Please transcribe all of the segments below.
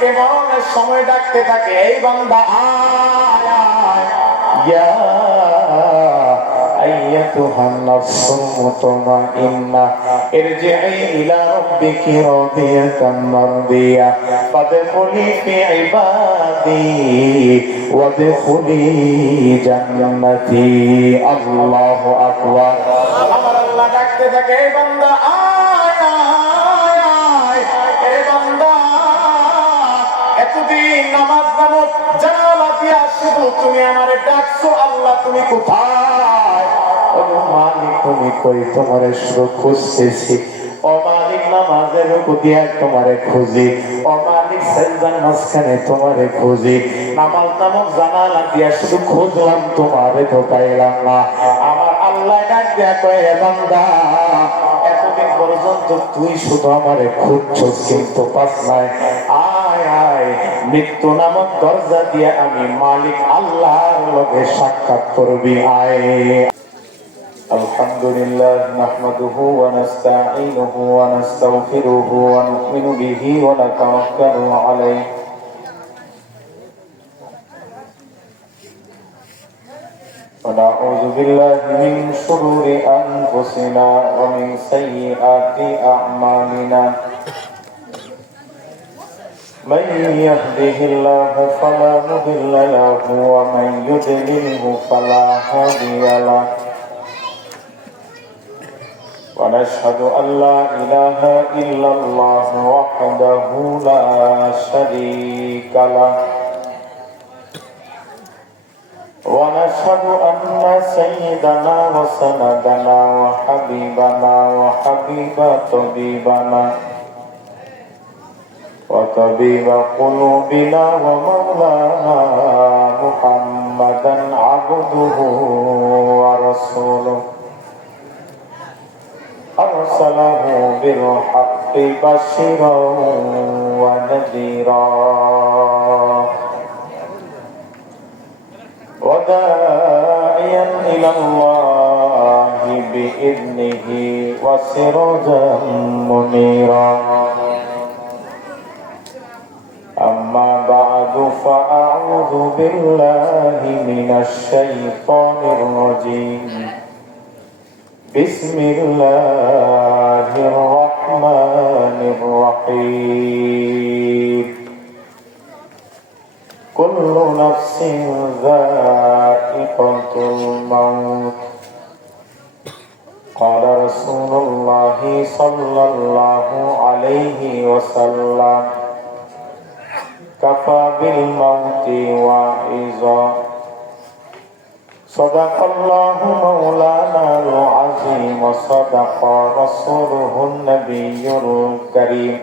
কেমন সময় ডাকতে থাকে, এই বান্দা আয় আয়, ইয়া আইয়াতুহান নাফসুল মুতমাইন্নাহ ইরজিই ইলা রাব্বিকি রাদিয়াতাম মারদিয়া ফাদখুলি ফি ইবাদি ওয়াদখুলি জান্নাতি। আল্লাহু আকবার। আমার আল্লাহ ডাকতে থাকে, এই বান্দা আয় আয় আয়, এই বান্দা এতদিন নামাজ নামক জানালা দিয়া শুধু তুমি আমারে ডাকছো, আল্লাহ তুমি কোথায়? ও মালিক তুমি কই? তোমারে শুধু খুঁজতেছি। ও মালিক নামাজের রুকু দিয়া তোমারে খুঁজি, ও মালিক সেজদার মাঝখানে তোমারে খুঁজি, নামাজ নামক জানালা দিয়া শুধু খুঁজলাম, তোমারে তো পাইলাম না। আমার আল্লাহ ডাক দিয়া কয়, হে বান্দা এতদিন পর্যন্ত তুই শুধু আমারে খুঁজছস কিন্তু পাস নাই, আয় আয় মৃত্যু নামক দরজা দিয়ে আমি মালিক আল্লাহর লগে সাক্ষাৎ করবি, আয়। আলহামদুলিল্লাহ নাহমাদুহু ওয়া নাস্তাঈনুহু ওয়া নাস্তাগফিরুহু ওয়া নু'মিনু বিহি ওয়া নাতাওয়াক্কালু আলাইহি ওয়া নাউযু বিল্লাহি মিন শুরুরি আনফুসিনা ওয়া মিন সাইয়্যাতি আ'মালিনা। من يهده الله فلا مضل له ومن يضلله فلا هادي له ونشهد أن لا إله إلا الله وحده لا شريك له ونشهد أن سيدنا وسندنا وحبيبنا وحبيب طبيبنا وطبيب قلوبنا ومولانا محمدا عبده ورسوله أرسله بالحق بشيرا ونذيرا وداعيا إلى الله بإذنه وسراجا منيرا. أما بعد فأعوذ بالله من الشيطان الرجيم. بسم الله الرحمن الرحيم. كل نفس ذائقة الموت. قال رسول الله صلى الله عليه وسلم كفى بالموت واعظا. صدق الله مولانا العظيم وصدق رسوله النبي الكريم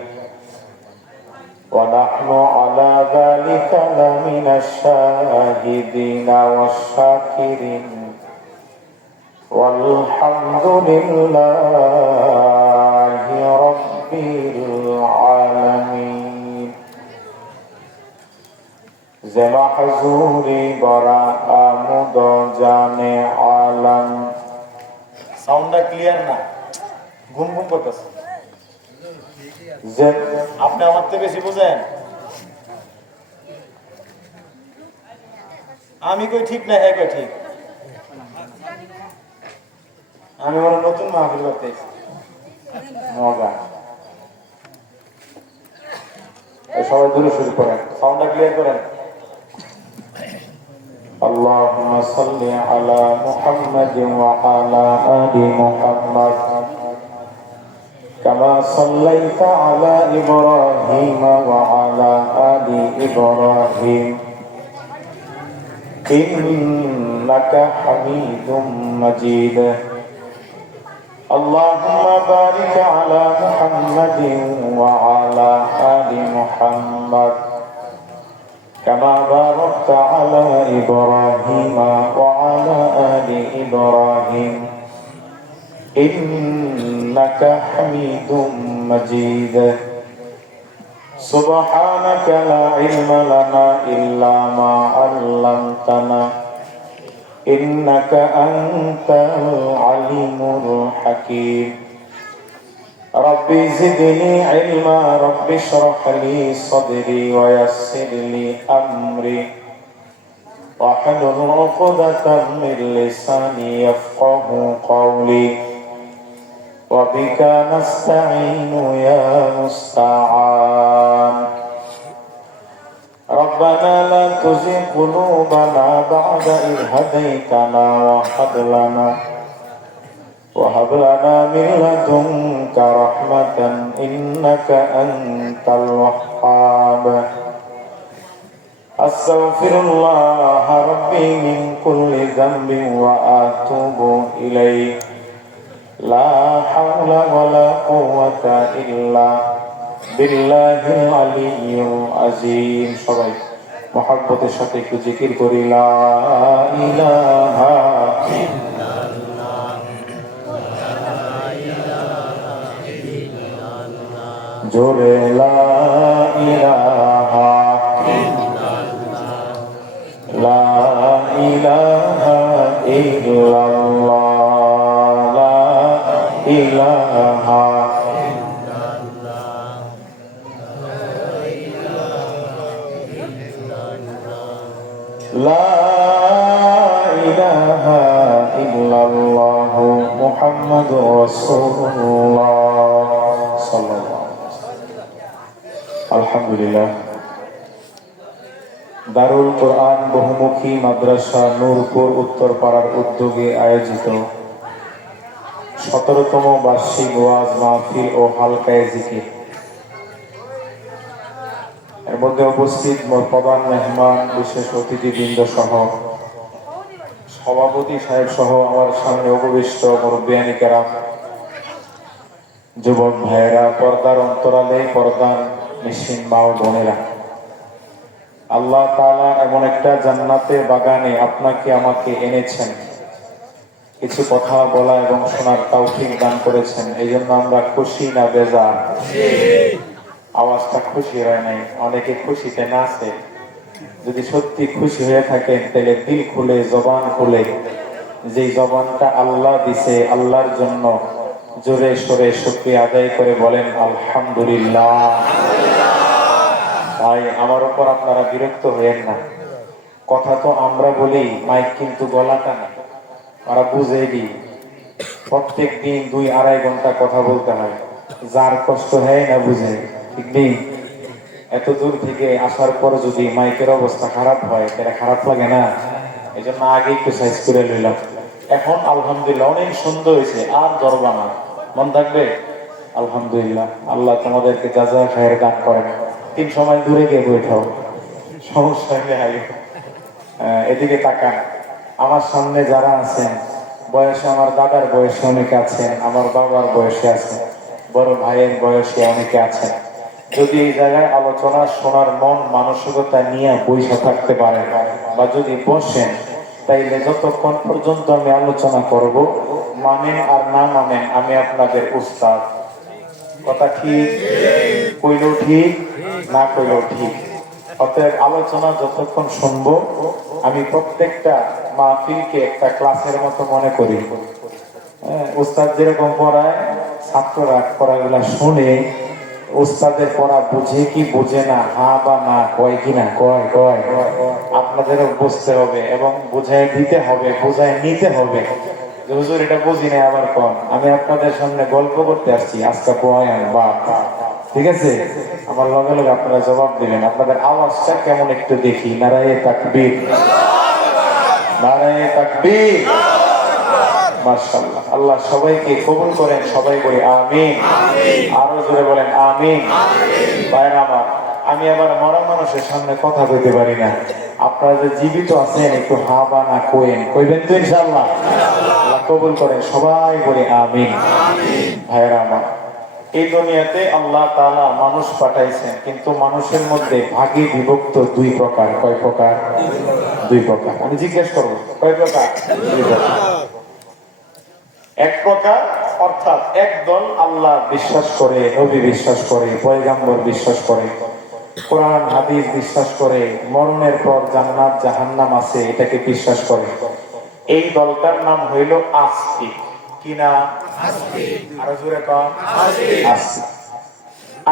ونحن على ذلك لمن الشاهدين والشاكرين والحمد لله رب العالمين. زما حضوری برا آمود জানে আলম। সাউন্ডটা ক্লিয়ার না, ঘুম ঘুম করতেছে। আপনি আমার থেকে বেশি বুঝেন। আমি কই ঠিক না, হ্যাঁ কই ঠিক। আমি আমার নতুন মাহফিল করতে মজা। সবাই দূরে শুরু করেন, সাউন্ডটা ক্লিয়ার করেন। اللهم صل على محمد وعلى آل محمد كما صليت على إبراهيم وعلى آل إبراهيم إنك حميد مجيد. اللهم بارك على محمد وعلى آل محمد كما باركت على إبراهيم وعلى آل إبراهيم إنك حميد مجيد. سبحانك لا علم لنا إلا ما علمتنا إنك أنت العليم الحكيم. ربي زدني علما رب اشرح لي صدري ويسر لي أمري واحلل عقدة من لساني يفقه قولي وبك نستعين يا مستعان ربنا لا تزغ قلوبنا بعد إذ هديتنا وهب لنا من لدنك رحمة إنك أنت الوهاب أستغفر الله ربي من كل ذنب وأتوب إليه لا حول ولا قوة إلا بالله العلي العظيم সবাই মহব্বতের সাথে একটু জিকির করি লা ইলাহা জোরে লা ইলাহা লা ইলাহা ইল্লাল্লাহ লা ইলাহা লা ইলাহা ইল্লাল্লাহ মুহাম্মাদুর রাসূলুল্লাহ সাল্লাল্লাহু আলহামদুলিল্লাহ। দারুল কোরআন বহুমুখী মাদ্রাসা নূরপুর উত্তরপাড়ার উদ্যোগে আয়োজিত 17তম বার্ষিক ওয়াজ মাহফিল ও হালকায়ে জিকির এর মধ্যে উপস্থিত প্রধান মেহমান বিশেষ অতিথিবৃন্দ সহ সভাপতি সাহেব সহ আমার সামনে উপবিষ্ট মুরব্বিয়ানি কেরাম, যুবক ভাইয়েরা, পর্দার অন্তরালে পর্দার নিশিন মা ও বোনেরা, আল্লাহ তাআলা এমন একটা জান্নাতের বাগানে আপনাকে আমাকে এনেছেন, কিছু কথা বলা এবং শোনার তৌফিক দান করেছেন। এই জন্য আমরা খুশি না বেজার? আওয়াজটা খুশি হয় নাই, অনেকে খুশিতে নাচে। যদি সত্যি খুশি হয়ে থাকেন তাহলে দিল খুলে জবান খুলে, যে জবানটা আল্লাহ দিছে আল্লাহর জন্য জোরে সরে শুকরিয়া আদায় করে বলেন আলহামদুলিল্লাহ। ভাই, আমার উপর আপনারা বিরক্ত হয়েন না। কথা তো আমরা বলি, মাইক কিন্তু গলাটা না, ওরা বুঝে দিই। প্রত্যেক দিন 2-2.5 ঘন্টা কথা বলতে হয়, যার কষ্ট হয় না বুঝে, ঠিক নেই? এত দূর থেকে আসার পর যদি মাইকের অবস্থা খারাপ হয় তাহলে খারাপ লাগে না? এই জন্য আগে একটু সাইজ করে লইলাম। এখন আলহামদুলিল্লাহ অনেক সুন্দর হয়েছে, আর ধরবা না, মন থাকবে। আলহামদুলিল্লাহ, আল্লাহ তোমাদেরকে যাজা খায়ের দান করেন। 3 সময় দূরে গিয়ে বৈঠাও, সমস্যা নেই। এদিকে তাকান, আমার সামনে যারা আছেন বয়সে, আমার দাদার বয়সে অনেকে আছেন, আমার বাবার বয়সে আছে, বড় ভাইয়ের বয়সে অনেকে আছেন। যদি এই জায়গায় আলোচনা শোনার মন মানসিকতা নিয়ে বসে থাকতে পারেন বা যদি বসেন, তাইলে যতক্ষণ পর্যন্ত আমি আলোচনা করব, মানেন আর না মানেন, আমি আপনাদের উস্তাদ। কথা ঠিক কইলেও ঠিক, না কইলেও ঠিক। অতএব আলোচনা যতক্ষণ শুনবো, আমি প্রত্যেকটা মাহফিলকে একটা ক্লাসের মতো মনে করি। উস্তাদ যেরকম পড়ায়, ছাত্ররা পড়াগুলা শুনে উস্তাদের পড়া বুঝে কি বুঝে না, হা বা না কয় কি না কয় কয়, আপনাদেরও বুঝতে হবে এবং বুঝাই দিতে হবে, বুঝাই নিতে হবে। হুজুর এটা বুঝি না আবার কোন, আমি আপনাদের সামনে গল্প করতে আসছি, আজকে বয়ান বা, ঠিক আছে? আমার লগে লগে আপনারা জবাব দিবেন। আপনাদের আওয়াজটা কেমন একটু দেখি। নারায়ে তাকবীর, নারায়ে তাকবীর, মাশাআল্লাহ। আল্লাহ সবাইকে কবুল করেন, সবাই বলি আমিন। আরো জোরে বলেন আমিন। ভাইরা আমার, আমি আবার মরা মানুষের সামনে কথা বলতে পারি না। আপনারা যে জীবিত আছেন একটু হা বা না কইবেন তো ইনশাআল্লাহ? আল্লাহ কবুল করেন, সবাই বলি আমিন। ভাইরা আমার, এই দুনিয়াতে আল্লাহ তাআলা মানুষ পাঠাইছেন, কিন্তু মানুষের মধ্যে ভাগে বিভক্ত 2 প্রকার। কয় প্রকার? 2 প্রকার। আমি জিজ্ঞেস করবো কয় প্রকার? 2 প্রকার। এক প্রকার, অর্থাৎ একদল আল্লাহ বিশ্বাস করে, নবী বিশ্বাস করে, পয়গম্বর বিশ্বাস করে, কোরআন হাদিস বিশ্বাস করে, মরণের পর জান্নাত জাহান্নাম আছে এটাকে বিশ্বাস করে। এই দলটার নাম হইল আস্তিক। কি নাম? আরো জোরে কম আছে।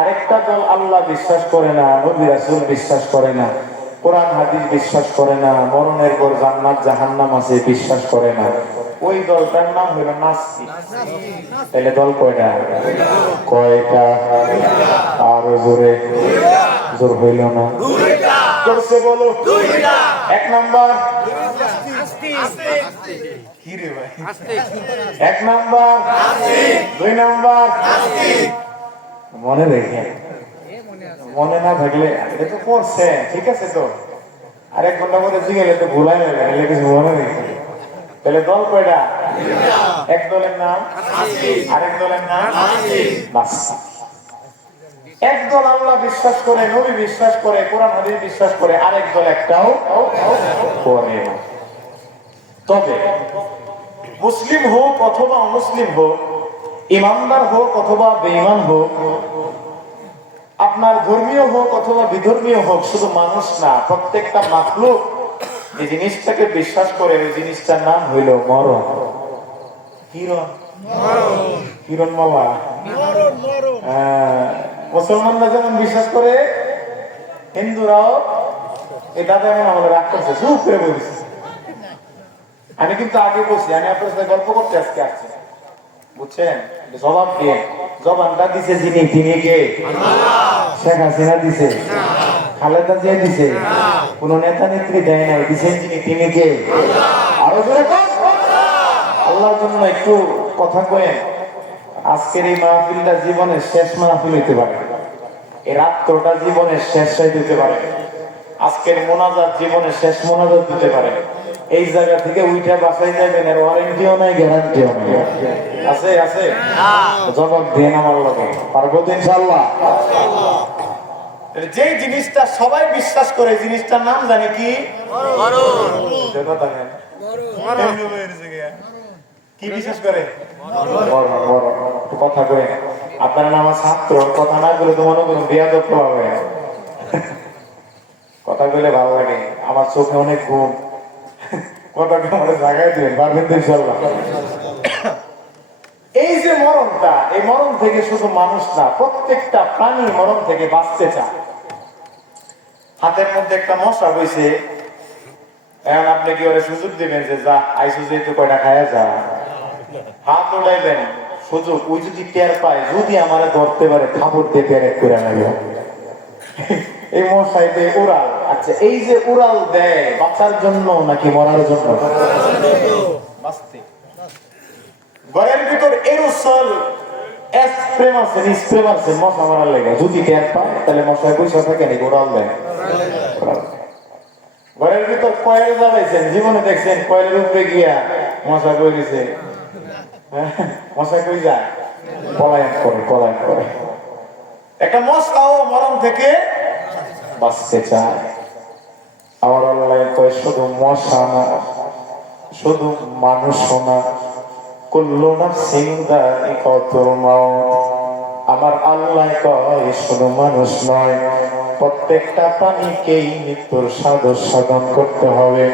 আরেকটা দল আল্লাহ বিশ্বাস করে না, নবী রাসূল বিশ্বাস করে না, কোরআন হাদিস বিশ্বাস করে না, মরণের পর জান্নাত জাহান্নাম আছে বিশ্বাস করে না, ওই দলটার নাম হলো নাস্তিক। তাহলে দল কয়টা? কয়টা? আরো জোরে, জোর হইল না, জোরসে বলো। এক নাম্বার কি রে ভাই? এক নাম্বার, দুই নাম্বার মনে রেখে, মনে না থাকলে এটা তো পড়ছে ঠিক আছে তো, আরেক ঘন্টা পরে জিগেলে তো ভুলাই যাবে, এলে কিছু মনে রেখে। তাহলে দল কয়টা? এক দলের নাম, আরেক দলের নাম নাস্তিক। এক দল আল্লাহ বিশ্বাস করে, নবী বিশ্বাস করে, কোরআন হাদিস বিশ্বাস করে, আরেক দল একটাও করে না। তবে মুসলিম হোক অথবা অমুসলিম হোক, ইমানদার হোক অথবা বেঈমান হোক, আপনার ধর্মীয় হোক অথবা বিধর্মীয় হোক, শুধু মানুষ না, প্রত্যেকটা মাখলুক যে জিনিসটাকে বিশ্বাস করে, ওই জিনিসটার নাম হইল মরণ। কিরণ, কিরণ মামা, মুসলমানরা যেমন বিশ্বাস করে, হিন্দুরাও এই দাদা এমন আমাদের রাগ করছে, চুপ করে বলছে। আমি কিন্তু আগে বলছি, আমি আপনার সাথে গল্প করতে আজকে আসছি, বুঝছেন? জবাব দিয়ে, জবানটা দিছে যিনি, তিনি কে? শেখ হাসিনা দিছে, খালেদা জিয়া দিছে, কোন নেতা নেত্রী দেয় নাই, দিছেন যিনি, তিনি কে? আরো জোরে বল। আল্লাহর জন্য একটু কথা কয়েন। আজকের এই মাহফিলটা জীবনের শেষ মাহফিল হইতে পারে, এই রাত্রটা জীবনের শেষ রাত হইতে পারে, আজকের মোনাজাত জীবনের শেষ মোনাজাত হইতে পারে। এই জায়গা থেকে উইঠা বাসায় যাবেন, এর ওয়ারেন্টিও নাই, গ্যারান্টিও নাই। আছে আছে? জবাব দেন আমার লগে, পারবো তো ইনশাআল্লাহ। যে জিনিসটা সবাই বিশ্বাস করে, জিনিসটার নাম জানি কি? কি বিশ্বাস করে? কথা কয়ে আপনারা আমার ছাত্র, কথা না বলে তো মনে করুন বেয়াদব হবে। কথা বলে ভালো লাগে, আমার চোখে অনেক ঘুম, কথাকে আমাদের জায়গায় দিবেন, পারবেন তো ইনশাআল্লাহ। এই যে মরণটা, এই মরণ থেকে শুধু মানুষ না, প্রত্যেকটা প্রাণী মরণ থেকে বাঁচতে চায়। হাতের মধ্যে একটা মশা হয়েছে, এখন আপনি কি ওরা সুযোগ দিবেন যে যা আইসু যেহেতু কয়টা খায়া যা, হাত উঠাইবেন সুযোগ, ওই যদি টের পায়, যদি আমারে ধরতে পারে, খাবার দিয়ে পেরেক করে নেবে। এই মশাইতে উড়াল, আচ্ছা এই যে উড়াল দেয় বাঁচার জন্য নাকি মরার জন্য? ঘরের ভিতর এরোসল স্প্রে মারছেন, স্প্রে মারছেন মশা মারার লেগে, যদি টের পায় তাহলে মশায় পয়সা থাকে নাকি উড়াল দেয়? ঘরের ভিতর কয়েল জ্বালাইছেন, জীবনে দেখছেন কয়েলের উপরে গিয়া মশা কই দিছে, মশা কই যায়? পলায়ন করে, পলায়ন করে। একটা মশাও মরণ থেকে বাঁচতে চায়। আমার আল্লাহ কয় শুধু মশা না, শুধু মানুষ না, কুল্লু নাফসিন যায়িকাতুল মাউত। আমার আল্লাহ কয় শুধু মানুষ নয়, প্রত্যেকটা প্রাণীকেই মৃত্যুর স্বাদ সাধন করতে হবে।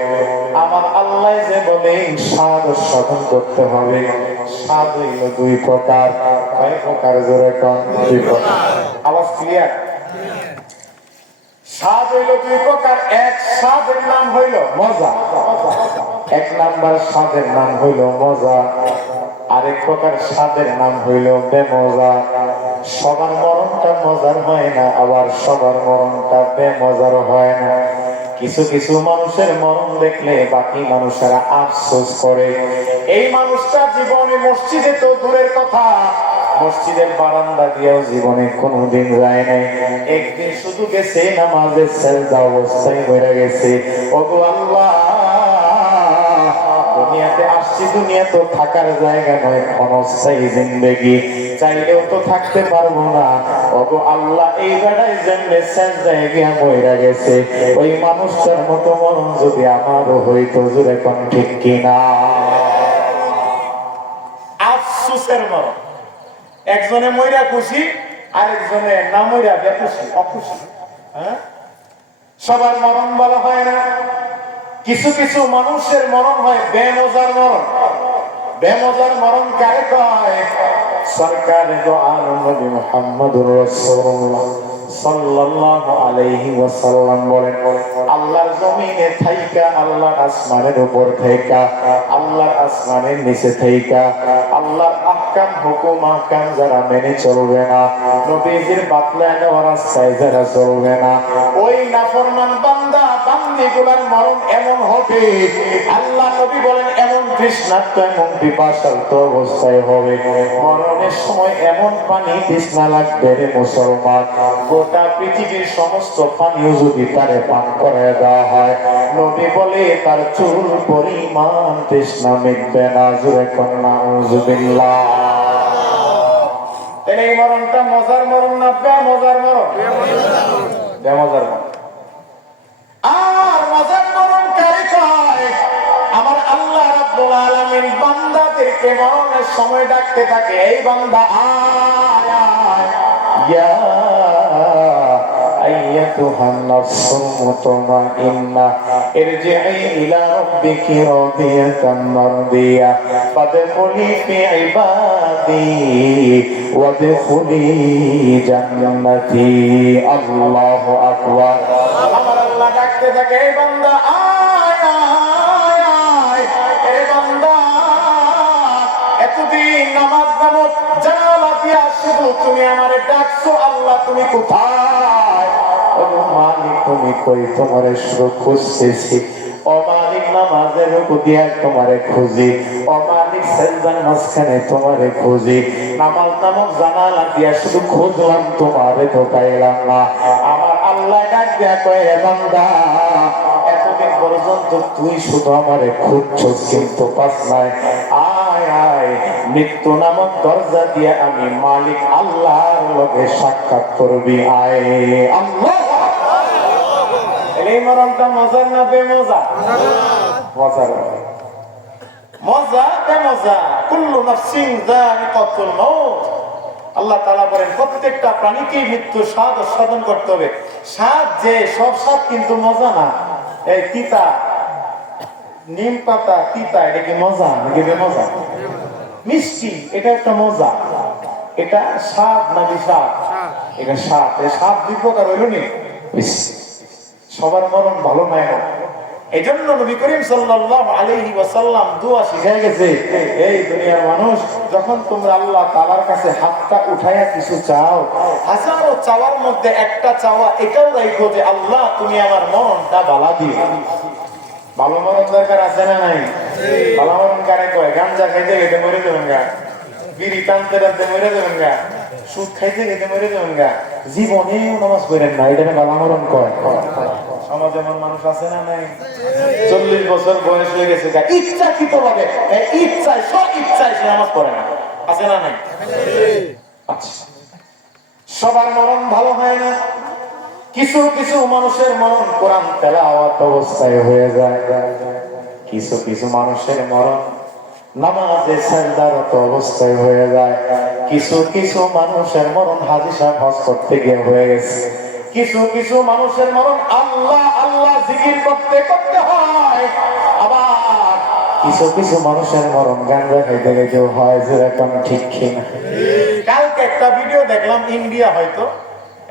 আমার আল্লাহ যে বলে স্বাদ সাধন করতে হবে, স্বাদ হইল দুই প্রকার। কয় প্রকার? জোরে কন। দুই প্রকার। আওয়াজ ক্লিয়ার? স্বাদ হইল দুই প্রকার। এক স্বাদের নাম হইল মজা, এক নাম্বার স্বাদের নাম হইল মজা, আরেক প্রকার স্বাদের নাম হইল বেমজা। সবার মরণটা মজার হয় না, আবার সবার মরণটা বেমজার হয় না। কিছু কিছু মানুষের মরণ দেখলে বাকি মানুষেরা আফসোস করে। এই মানুষটা জীবনে মসজিদে তো দূরের কথা, মসজিদের বারান্দা দিয়েও জীবনে কোনোদিন যায় নাই, একদিন শুধু গেছে নামাজের সেজদা অবস্থায় মরে গেছে। ওগো আল্লাহ, দুনিয়াতে আসছি, দুনিয়া তো থাকার জায়গা নয়, ক্ষণস্থায়ী জিন্দেগি, চাইলেও তো থাকতে পারবো না। ওগো আল্লাহ, এই বেড়ায় জন্মে সেজদায় গিয়া মরে গেছে, ওই মানুষটার মতো মরণ যদি আমারও হইতো, জোরে কোন ঠিক কিনা? আফসোসের মরণ। একজনে মইরা খুশি, আরেকজনে না মইরা বেখুশি, অখুশি। সবার মরণ বলা হয় না, কিছু কিছু মানুষের মরণ হয় বেমজার মরণ। বেমজার মরণ কারে কয়? সরকারে দো আলম নবী মুহাম্মদুর রাসূলুল্লাহ সাল্লাল্লাহু আলাইহি ওয়াসাল্লাম বলেন, আল্লাহর জমিনে থাইকা, আল্লাহর আসমানের উপর থাইকা, আল্লাহর আসমানের নিচে থাইকা আল্লাহর আহকাম হুকুম আহকাম যারা মেনে চলবে না, নবীজির বাতলায় দেওয়া রাস্তায় যারা চলবে না, ওই নাফরমান বান্দা বান্দিগুলার মরণ এমন হবে, আল্লাহ নবী বলেন এমন তৃষ্ণার্ত এমন পিপাসার্ত অবস্থায় হবে, মরণের সময় এমন পানি তৃষ্ণা লাগবে রে মুসলমান, গোটা পৃথিবীর সমস্ত পানিও যদি তারে পান করে দেওয়া হয়, নবী বলে তার চুল পরিমাণ তৃষ্ণা মিটবে না। জোরে কন্যা নাউযুবিল্লাহ। এই মরণটা মজার মরণ না বেমজার মরণ? বেমজার মরণ। আর মজার মরণ কারে কয়? আমার আল্লাহ রাব্বুল আলামিন বান্দাদেরকে মরণের সময় ডাকতে থাকে, এই বান্দা আয় আয়, ইয়া আইয়াতুহান নাফসুল মুতমাইন্নাহ ইরজিই ইলা রাব্বিকি রাদিয়াতাম মারদিয়া ফাদখুলি ফি ইবাদি ওয়াদখুলি জান্নাতি। আল্লাহু আকবার। আমার আল্লাহ ডাকতে থাকে, এই বান্দা আয় আয় আয়, এই বান্দা এতদিন নামাজ নামত জানালা দিয়া শুধু তুমি আমারে ডাকছো, আল্লাহ তুমি কোথায়? ও মালিক তুমি কই? তোমারে শুধু খুঁজতেছি। ও মালিক নামাজের রুকু দিয়া তোমারে খুঁজি, ও মালিক সাজদার মাঝখানে তোমারে খুঁজি, নামাজ নামক জানালা দিয়া শুধু খুঁজলাম, তোমারে তো পাইলাম না। আমার আল্লাহ ডাক দিয়া কয়, হে বান্দা এতদিন পর্যন্ত তুই শুধু আমারে খুঁজছস কিন্তু পাস নাই, আয় আয়, মৃত্যু নামক দরজা দিয়ে আমি মালিক আল্লাহর লগে সাক্ষাৎ করবি, আয়। আল্লাহ। এই মরণটা মজার না বেমজা? মজার। মজা বেমজা, কুল্লু নাফসিন যায়িকাতুল মাউত। আল্লাহ তাআলা বলেন প্রত্যেকটা প্রাণীকেই মৃত্যুর স্বাদ আস্বাদন করতে হবে। স্বাদ যে সব স্বাদ কিন্তু মজা না। এই তিতা, নিম পাতা তিতা, এটা কি মজা নাকি বেমজা? মিষ্টি, এটা একটা মজা। এটা স্বাদ না বিষাদ? এটা স্বাদ। এই স্বাদ দুই প্রকার হইল নি? সবার মরণ ভালো নয় না। এই জন্য নবী করিম সাল্লাল্লাহু আলাইহি ওয়াসাল্লাম দোয়া শিখাই গেছে, এই দুনিয়ার মানুষ যখন তোমরা আল্লাহ তাআলার কাছে হাতটা উঠাইয়া কিছু চাও, হাজারো চাওয়ার মধ্যে একটা চাওয়া এটাও রাখো যে আল্লাহ তুমি আমার মরণটা বালা দিও। ভালো মরণ দরকার আছে না নাই? ভালো মরণ কারে কয়? গাঞ্জা খাইতে খেতে মরে যাবেন গা, বিড়ি টানতে টানতে মরে যাবেন গা, সুদ খাইতে খেতে মরে যাবেন গা, জীবনেও নামাজ পড়েন না, এটা ভালো মরণ কয়। সমাজে এমন মানুষ আছে না নাই? 40 বছর বয়স হয়ে গেছে, ইচ্ছাকৃত ভাবে ইচ্ছায় সব ইচ্ছায় সে নামাজ পড়ে না, আছে না নাই? আচ্ছা, সবার মরণ ভালো হয় না। কিছু কিছু মানুষের মরণ কোরআন তেলাওয়াত অবস্থায় হয়ে যায়, কিছু কিছু মানুষের মরণ নামাজে সাজদারত অবস্থায় হয়ে যায়, কিছু কিছু মানুষের মরণ হাজী সাহেব হজ করতে গিয়ে হয়ে গেছে, কিছু কিছু মানুষের মরণ আল্লাহ আল্লাহ জিকির করতে করতে হয়, আবার কিছু কিছু মানুষের মরণ গাঞ্জা খাইতে গেলেও হয়। যেরকম ঠিক কিনা? কালকে একটা ভিডিও দেখলাম, ইন্ডিয়া হয়তো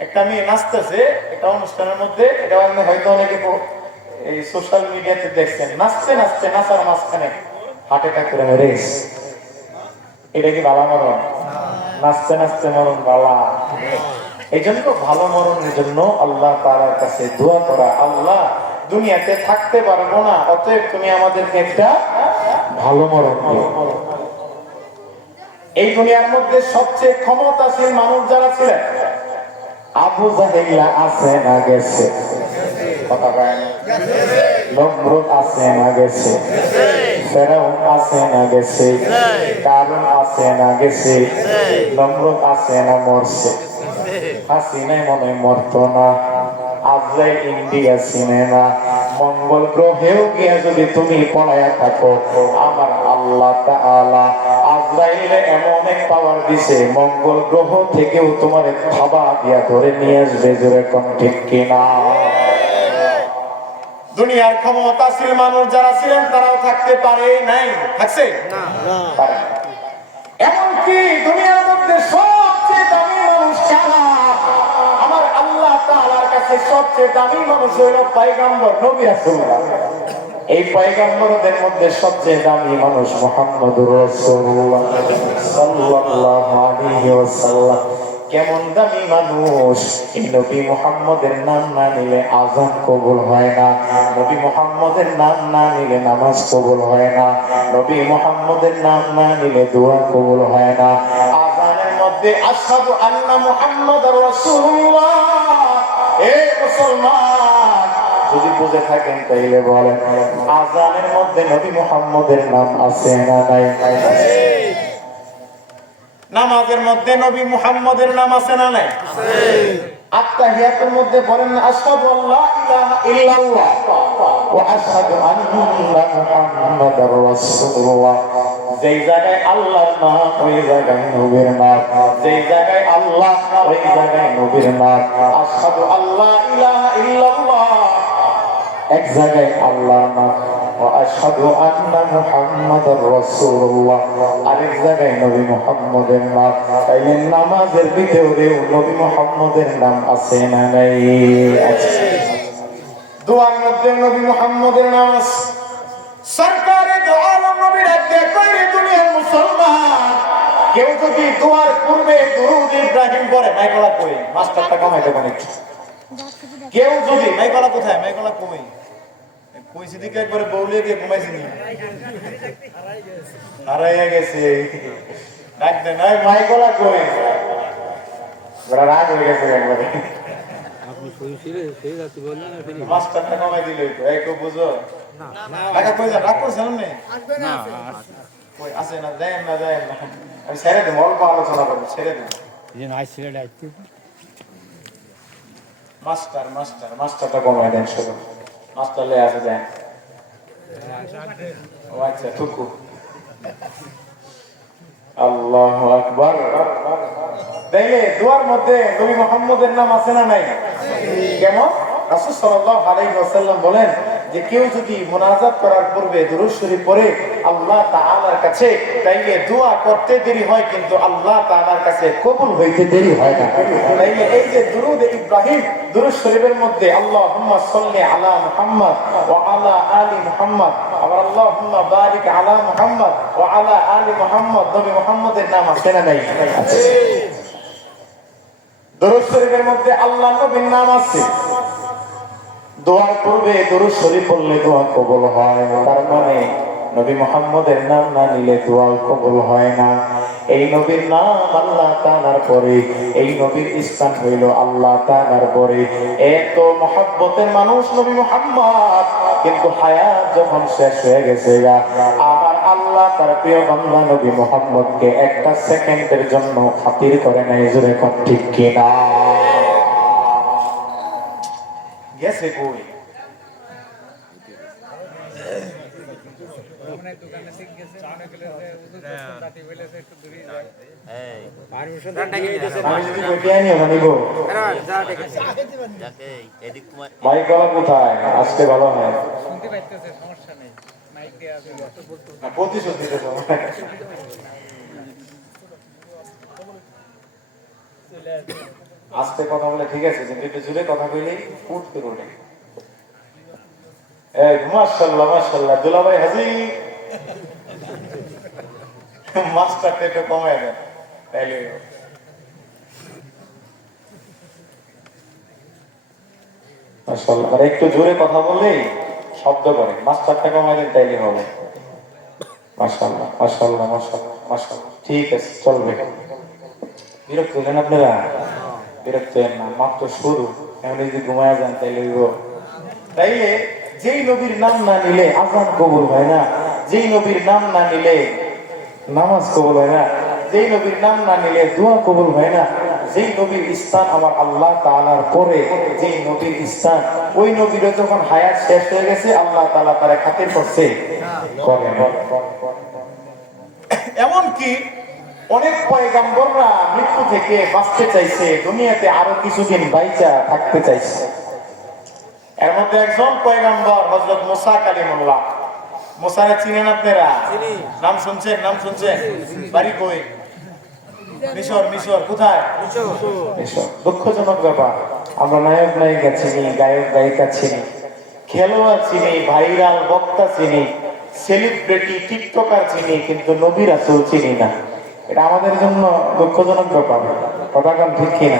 একটা মেয়ে নাচতেছে একটা অনুষ্ঠানের মধ্যে, এটা হয়তো অনেকে এই সোশ্যাল মিডিয়াতে দেখছেন, নাচতে নাচতে নাচার মাঝখানে হার্ট অ্যাটাক করে মরে গেছে। এটা কি বালা মরণ? নাচতে নাচতে মরণ বালা? এই জন্য ভালো মরণের জন্য আল্লাহ তাআলার কাছে দোয়া করা, আল্লাহ দুনিয়াতে থাকতে পারবো না, অতএব তুমি আমাদেরকে একটা ভালো মরণ দিও। এই দুনিয়ার মধ্যে সবচেয়ে ক্ষমতাশীল মানুষ যারা ছিলেন, আবু জাহেল আছে না গেছে? কথা বলেন। নমরুদ আছে না গেছে? ফেরাউন আছে না গেছে? কারুন আছে না গেছে? নমরুদ আছে না মরছে? হাসিনাই মনে মরতো না, আজরাইল ইন্ডিয়া চিনে না, মঙ্গল গ্রহেও গিয়া যদি তুমি পলায়া থাকো, আমার আল্লাহ তাআলা আজরাইলে এমন এক পাওয়ার দিছে, মঙ্গল গ্রহ থেকেও তোমার খাবার দিয়া ধরে নিয়ে আসবে। জোরে কোন ঠিক কিনা? দুনিয়ার ক্ষমতাশীল মানুষ যারা ছিলেন তারাও থাকতে পারে নাই, থাকছে না, পারে না। এমনকি দুনিয়ার মধ্যে সবচেয়ে দামি মানুষ কারা? আমার আল্লাহ তাআলার কাছে সবচেয়ে দামি মানুষ হইল পয়গম্বর নবী রাসূলুল্লাহ। এই পয়গম্বরদের মধ্যে সবচেয়ে দামি মানুষ মুহাম্মদুর রাসূলুল্লাহ সাল্লাল্লাহু আলাইহি ওয়াসাল্লাম। কেমন দামি মানুষ! এই নবী মুহাম্মদের নাম না নিলে আযান কবুল হয় না, নবী মুহাম্মদের নাম না নিলে নামাজ কবুল হয় না, নবী মুহাম্মদের নাম না নিলে দোয়া কবুল হয় না। আযানের মধ্যে আশহাদু আন্না মুহাম্মাদুর রাসূলুল্লাহ। এই মুসলমান যদি বুঝে থাকেন তাইলে বলেন, আযানের মধ্যে নবী মুহাম্মদের নাম আছে না নাই? নামাজের মধ্যে নবী মুহাম্মদের নাম আছে না নাই? আছে। আত্তাহিয়াতের মধ্যে বলেন আশহাদু আল্লা ইলাহা ইল্লাল্লাহ ওয়া আশহাদু আন্না মুহাম্মাদার রাসূলুল্লাহ। যেই জায়গায় আল্লাহর নাম ওই জায়গায় নবীর নাম, যেই জায়গায় আল্লাহ ওই জায়গায় নবীর নাম। আশহাদু আল্লা ইলাহা ইল্লাল্লাহ এক জায়গায় আল্লাহর নাম, ওয়া আশহাদু আন্না মুহাম্মাদার রাসূলুল্লাহ আরেক জায়গায় নবী মুহাম্মদের নাম। তাইলে নামাজের ভিতরে নবী মুহাম্মদের নাম আছে না নাই? আছে। দোয়ার মধ্যে নবী মুহাম্মদের নাম আছে। সরকারে দো আলম নবী ডাকতে কইরে দুনিয়ার মুসলমান, কেউ যদি দোয়ার পূর্বে দুরূদ ইব্রাহিম পড়ে, মাইকলা কই মাস্টারটা কমাইতে পারে। কেউ যদি মাইকলা কোথায়, মাইকলা কই কইছি দিকে একবারে বউলে দিয়ে ঘুমাইছি নি, হারাইয়া গেছে। ডাক দেন এই মাইকলা কই, বড় রাগ হয়ে গেছে একবারে। আপনি কইছিলে সেই রাতে বললেন না মাস্টারটা কমাই দিলে তো এই কো বুঝো না না টাকা কই যা রাগ করছেন না? না কই আছে না, দেন না দেন না, আমি ছেড়ে দেব, অল্প আলোচনা করব, ছেড়ে দেব। এই নাই ছেড়ে ডাকতে মাস্টারটা কমাই দেন শুধু, মাস্টার লে আসে দেন। ও আচ্ছা টুকু। আল্লাহু আকবার। তাইলে দোয়ার মধ্যে নবী মুহাম্মদের নাম আছে না নাই? কেমন? রাসূল সাল্লাল্লাহু আলাইহি ওয়াসাল্লাম বলেন যে কেউ যদি মুনাজাত করার পূর্বে দুরূদ শরীফ পড়ে আল্লাহ তাআলার কাছে, তাইলে দোয়া করতে দেরি হয় কিন্তু আল্লাহ তাআলার কাছে কবুল হইতে দেরি হয় না। তাইলে এই যে দুরূদ ইব্রাহিম, দুরূদ শরীফের মধ্যে আল্লাহুম্মা সাল্লি আলা মুহাম্মদ ওয়া আলা আলি মুহাম্মদ, আবার আল্লাহুম্মা বারিক আলা মুহাম্মদ ওয়া আলা আলি মুহাম্মদ, নবী মুহাম্মদের নাম আছে না নাই? আছে। দুরূদ শরীফের মধ্যে আল্লাহ নবীর নাম আছে। দোয়ার পূর্বে দুরূদ শরীফ পড়লে দোয়া কবুল হয়, তার মানে নবী মুহাম্মদের নাম না নিলে দোয়া কবুল হয় না। এই নবীর নাম আল্লাহ তাআলার পরে, এই নবীর স্থান হইল আল্লাহ তাআলার পরে। এত মহব্বতের মানুষ নবী মুহাম্মদ, কিন্তু হায়াত যখন শেষ হয়ে গেছে, আমার আল্লাহ তার প্রিয় বান্দা নবী মুহাম্মদকে একটা সেকেন্ডের জন্য খাতির করে নাই। জোরে কোন ঠিক কিনা? গেছে কই? কোথায় আজকে ভালো হয় আস্তে কথা বলে ঠিক আছে, কিন্তু একটু জোরে কথা কইলেই উঠতে উঠে। মাশাআল্লাহ মাশাআল্লাহ, দুলাভাই হাজি মাস্টারটা একটু কমায় দেন তাইলে। মাশাআল্লাহ, আর একটু জোরে কথা বললেই শব্দ করে, মাস্টারটা কমায় দেন তাইলে হবে। মাশাআল্লাহ মাশাআল্লাহ মাশাআল্লাহ মাশাআল্লাহ, ঠিক আছে চলবে। বিরক্ত হলেন আপনারা? বিরক্ত হলেন না, মাত্র শুরু। এখন যদি ঘুমায় যান তাইলে তাইলে যেই নবীর নাম না নিলে আযান কবুল হয় না, যেই নবীর নাম না নিলে নামাজ কবুল হয় না, যেই নবীর নাম না নিলে দোয়া কবুল হয় না, যেই নবীর স্থান আমার আল্লাহ তাআলার পরে, যেই নবীর স্থান, ওই নবীর যখন হায়াত শেষ হয়ে গেছে আল্লাহ তাআলা তারে খাতির করছে করে। এমনকি অনেক পয়গম্বররা মৃত্যু থেকে বাঁচতে চাইছে, দুনিয়াতে আরো কিছুদিন বাইচা থাকতে চাইছে। এর মধ্যে একজন পয়গম্বর হযরত মুসা কালিমুল্লাহ। মুসারে চিনেন আপনারা? নাম শুনছেন? নাম শুনছেন? বাড়ি কই? মিশর। মিশর কোথায়? মিশর। দুঃখজনক ব্যাপার, আমরা নায়ক নায়িকা চিনি, গায়ক গায়িকা চিনি, খেলোয়াড় চিনি, ভাইরাল বক্তা চিনি, সেলিব্রিটি টিকটকার চিনি, কিন্তু নবী রাসূল চিনি না। এটা আমাদের জন্য দুঃখজনক ব্যাপার। কথা কোন ঠিক কিনা?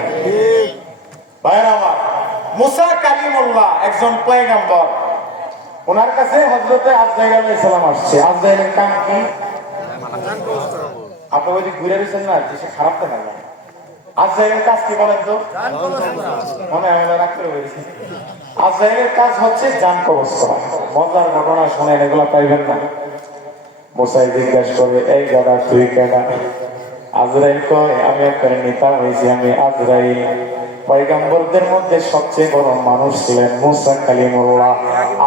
ভাইরা আমার, মুসা কালিমুল্লাহ একজন পয়গম্বর। ওনার কাছে হযরতে আজরাইল আলাইহিস সালাম আসছে। আজরাইলের কাম কি? আপনি ওই যে ঘুরে গেছেন না, দেশে খারাপ দেখা যায়। আজরাইলের কাজ কি বলেন তো? মনে হয় আমরা রাখতে পেরেছি। আজরাইলের কাজ হচ্ছে জান কবজ করা। মজার ঘটনা শোনেন, এগুলো পাইবেন না। মুসাই জিজ্ঞাসা করে, এই গাদা তুই কেডা? আজরাইল কয়, আমি একটা নেতা হয়েছি, আমি আজরাইল। পয়গম্বরদের মধ্যে সবচেয়ে বড় মানুষ ছিলেন মুসা কালিমুল্লাহ।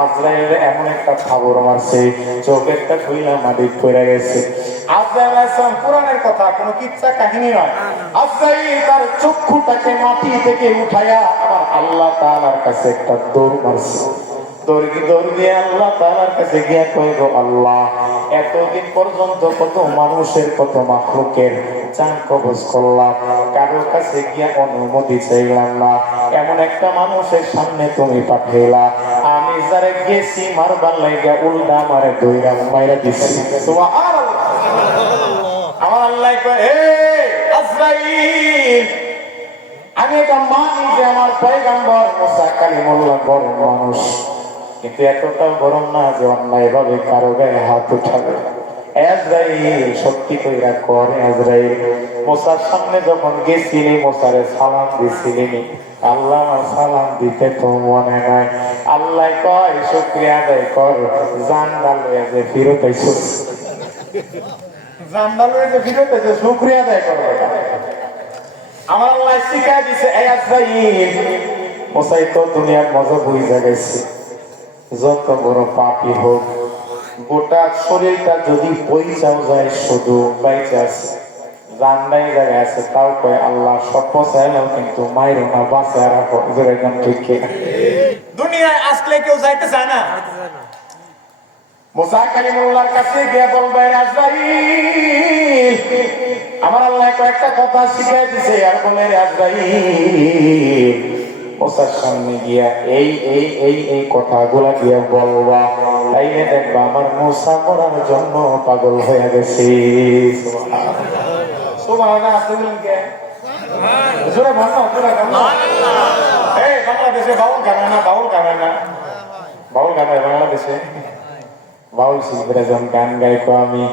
আজরাইল এমন একটা খবর মারছে, চোখ একটা খুইলা মাটি পড়ে গেছে। আজরাইল আলাইহিস সালাম, কোরআনের কথা, কোনো কিচ্ছা কাহিনী নয়। আজরাইল তার চক্ষুটাকে মাটি থেকে উঠায়া আমার আল্লাহ তাআলার কাছে একটা দৌড় মারছে। দৌড় দিয়ে আল্লাহ তাআলার কাছে গিয়া কই, গো আল্লাহ, এতদিন পর্যন্ত কত মানুষের কত মাখলুকের জান কবজ করলাম, কারোর কাছে গিয়া অনুমতি চাইলাম না, এমন একটা মানুষের সামনে তুমি পাঠাইলা, আমি যারে গেছি মারবার লাইগা উল্টা আমারে দইরা মাইরা দিছি। সুবহানাল্লাহ। আমার আল্লাহ কয়, হে আজরাইল, আমি এটা মানি যে আমার পয়গম্বর মুসা কালিমুল্লাহ বড় মানুষ, কিন্তু এতটাও গরম না যে অন্যায় ভাবে কারো গায়ে হাত উঠাবে। আজরাইল সত্যি কইরা করে। আজরাইল মুসার সামনে যখন গেছিলি, মুসারে সালাম দিছিলি, আল্লাহ আমার সালাম দিতে তো মনে নাই। আল্লাহ কয়, শুকরিয়া আদায় কর, জান ডালে যে ফিরত আইছস, জান ডালে যে ফিরত আইছস, শুকরিয়া আদায় কর। আমার আল্লাহ শিখাই দিছে, এই আজরাইল, মুসাই তো দুনিয়ার মজা বুঝা গেছে, যত বড় পাপী হোক, গোটা শরীরটা যদি পয়সাও যায়, শুধু বাইচে আছে, জান্নাই জায়গায় আছে, তাও কয় আল্লাহ সব পচাইলাম, কিন্তু মাইরো না, বাঁচায় রাখো। যেরকম ঠিক দুনিয়ায় আসলে কেউ যাইতে চায় না। মুসা কালিমুল্লাহর কাছে গিয়ে বলবে, আজরাইল, আমার আল্লাহ কয়েকটা কথা শিখাই দিছে, আর বলে, আজরাইল, মুসার সামনে গিয়া এই এই এই এই কথাগুলা গিয়া বলবা, তাইলে দেখবা আমার মুসা মরার জন্য পাগল হয়ে গেছে। বাংলাদেশে বাউল গান হয় না? বাউল গান হয় না? বাউল গান হয় বাংলাদেশে। বাউল শিল্পীরা যখন গান গাইতো, আমি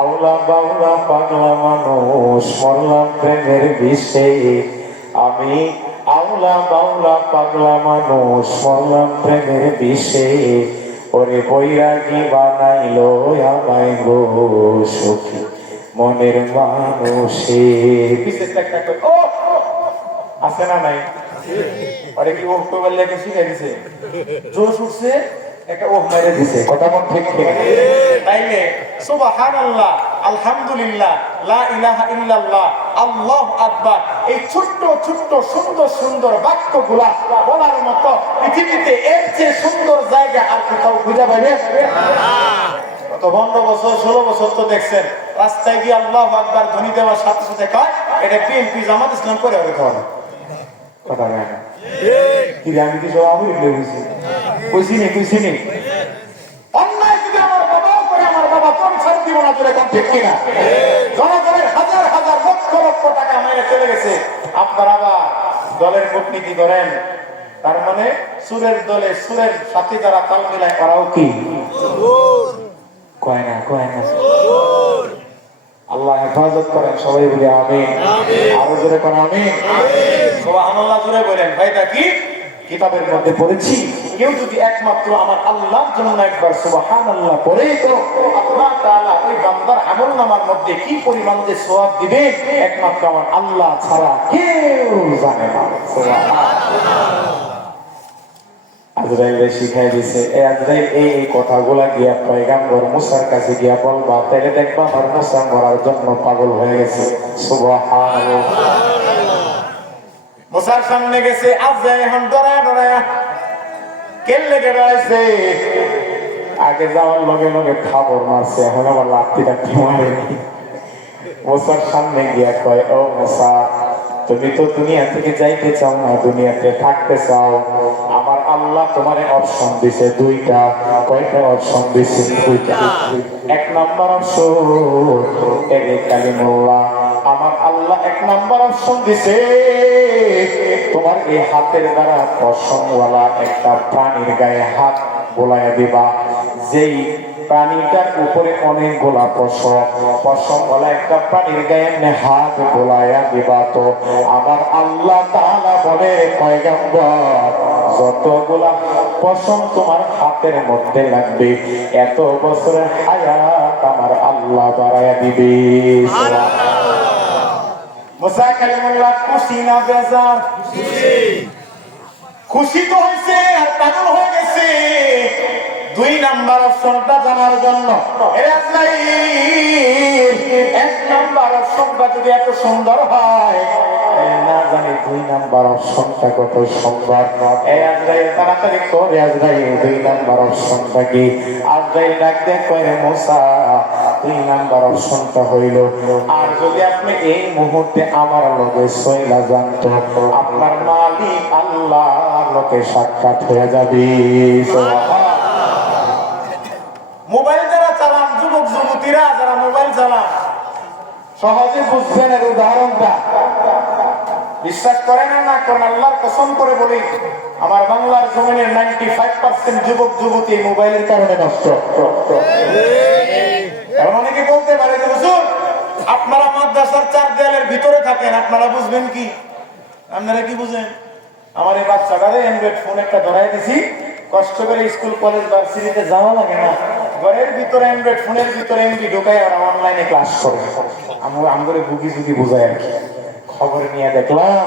আউলা বাউলা পাগলা মানুষ মরলাম প্রেমের বিষে, আমি আউলা বাউলা পাগলা মানুষ মরলাম প্রেমের বিষে, ওরে বৈরাগী বানাইলো আমায় গো সখী মনের মানুষে। আছে না নাই? আরে কি ওহ বললে কি শিখে দিছে, জোশ উঠছে, একটা ওহ মেরে দিছে। কথা কোন ঠিক ঠিক? তাইলে সুবহানাল্লাহ, আলহামদুলিল্লাহ, লা ইলাহা ইল্লাল্লাহ, আল্লাহু আকবার, এই ছোট্ট ছোট্ট সুন্দর সুন্দর বাক্যগুলা বলার মতো পৃথিবীতে এর চেয়ে সুন্দর জায়গা আর কোথাও খুঁজে পাবে না। কত 15 বছর 16 বছর তো দেখছেন, রাস্তায় গিয়ে আল্লাহু আকবার ধ্বনি দেওয়ার সাথে সাথে কয় এটা বিএনপি জামাত ইসলাম করে রেখে হবে। কথা না কি আমি কি সব আমি বলেছি, কইছিনি অন্যায় যদি আমার বাবাও করে, আমার বাবা কোন ছাড় দিব না, তোরা কোন ঠিক কিনা? জনগণের হাজার হাজার লক্ষ লক্ষ টাকা মেরে চলে গেছে, আপনারা আবার দলের কূটনীতি করেন। তার মানে সুরের দলে সুরের সাথে যারা তাল মিলায় করাও কি কয় না? আল্লাহ হেফাজত করেন, সবাই বলি আমিন। আরো জোরে কোন আমিন। সুবহানাল্লাহ জোরে বলেন। ভাইটা কি কিতাবের মধ্যে পড়েছি, কেউ যদি একমাত্র আমার আল্লাহর জন্য একবার সুবহানাল্লাহ পড়ে, তো আল্লাহ তাআলা ওই বান্দার আমলনামার মধ্যে কি পরিমাণ যে সওয়াব দিবে, একমাত্র আমার আল্লাহ ছাড়া কেউ জানে না। সুবহানাল্লাহ। আজরাইল শিখাই দিছে, আজরাইল এই কথাগুলা গিয়া পয়গম্বর মুসার কাছে গিয়া বলবা, তাইলে দেখবা আমার মুসা মরার জন্য পাগল হয়ে গেছে। সুবহানাল্লাহ। মুসার সামনে গেছে, আজরাইল এখন ডরায়া কেন লেগে বেড়াইছে? আগে যাওয়ার লগে লগে খবর মারছে, এখন আবার লাত্তি টাত্তি মারেনি। মুসার সামনে গিয়া কয়, ও মুসা, তুমি তো দুনিয়া থেকে যাইতে চাও না, দুনিয়াতে থাকতে চাও। আমার আল্লাহ তোমার অপশন দিছে দুইটা। কয়টা অপশন দিছে? দুইটা। এক নাম্বার অপশন কালিমুল্লাহ, আমার আল্লাহ এক নাম্বার অপশন দিছে, তোমার এই হাতের দ্বারা পশমওয়ালা একটা প্রাণীর গায়ে হাত বোলাইয়া দিবা। যেই প্রাণীটার উপরে অনেক গোলা পশমওয়ালা একটা প্রাণীর গায়ে হাত বোলাইয়া দিবা। তো আমার আল্লাহ তাআলা বলে, পয়গম্বর, যতগুলা পশম তোমার হাতের মধ্যে লাগবে, এত বছরের হায়াত আমার আল্লাহ বাড়াইয়া দিবে। মুসা কালিমুল্লাহ খুশি না বেজার? খুশি তো হয়েছে আর পাগল হয়ে গেছে দুই নাম্বার অপশনটা জানার জন্য। এক নাম্বার অপশনটা যদি এত সুন্দর হয়, না জানি দুই নাম্বার অপশনটা কত সুন্দর। তাড়াতাড়ি করে আজরাইল দুই নাম্বার অপশনটা কি? আজরাইল ডাকতে কয়ে, মুসা, দুই নাম্বার অপশনটা হইল, আর যদি আপনি এই মুহূর্তে আমার লগে সইলা জানত, আপনার মালিক আল্লাহ লোকে সাক্ষাৎ হয়ে যাবে। মোবাইল যারা চালান, যুবক যুবতীরা যারা মোবাইল চালান, সহজে বুঝবেন এর উদাহরণটা। বিশ্বাস করেন না করেন, আল্লাহর কসম করে বলি, আমার বাংলার জমিনের 95% যুবক যুবতী মোবাইলের কারণে নষ্ট। এখন অনেকে বলতে পারে যে হুজুর, আপনারা মাদ্রাসার চার দেয়ালের ভিতরে থাকেন, আপনারা বুঝবেন কি? আপনারা কি বুঝেন? আমার এই বাচ্চাটারে অ্যান্ড্রয়েড ফোন একটা ধরাই দিছি, কষ্ট করে স্কুল কলেজ ভার্সিটিতে যাওয়া লাগে না, ঘরের ভিতরে অ্যান্ড্রয়েড ফোনের ভিতরে এমবি ঢোকায় আর অনলাইনে ক্লাস করে। আমরা বুকি ঝুঁকি বোঝাই আর কি। খবর নিয়ে দেখলাম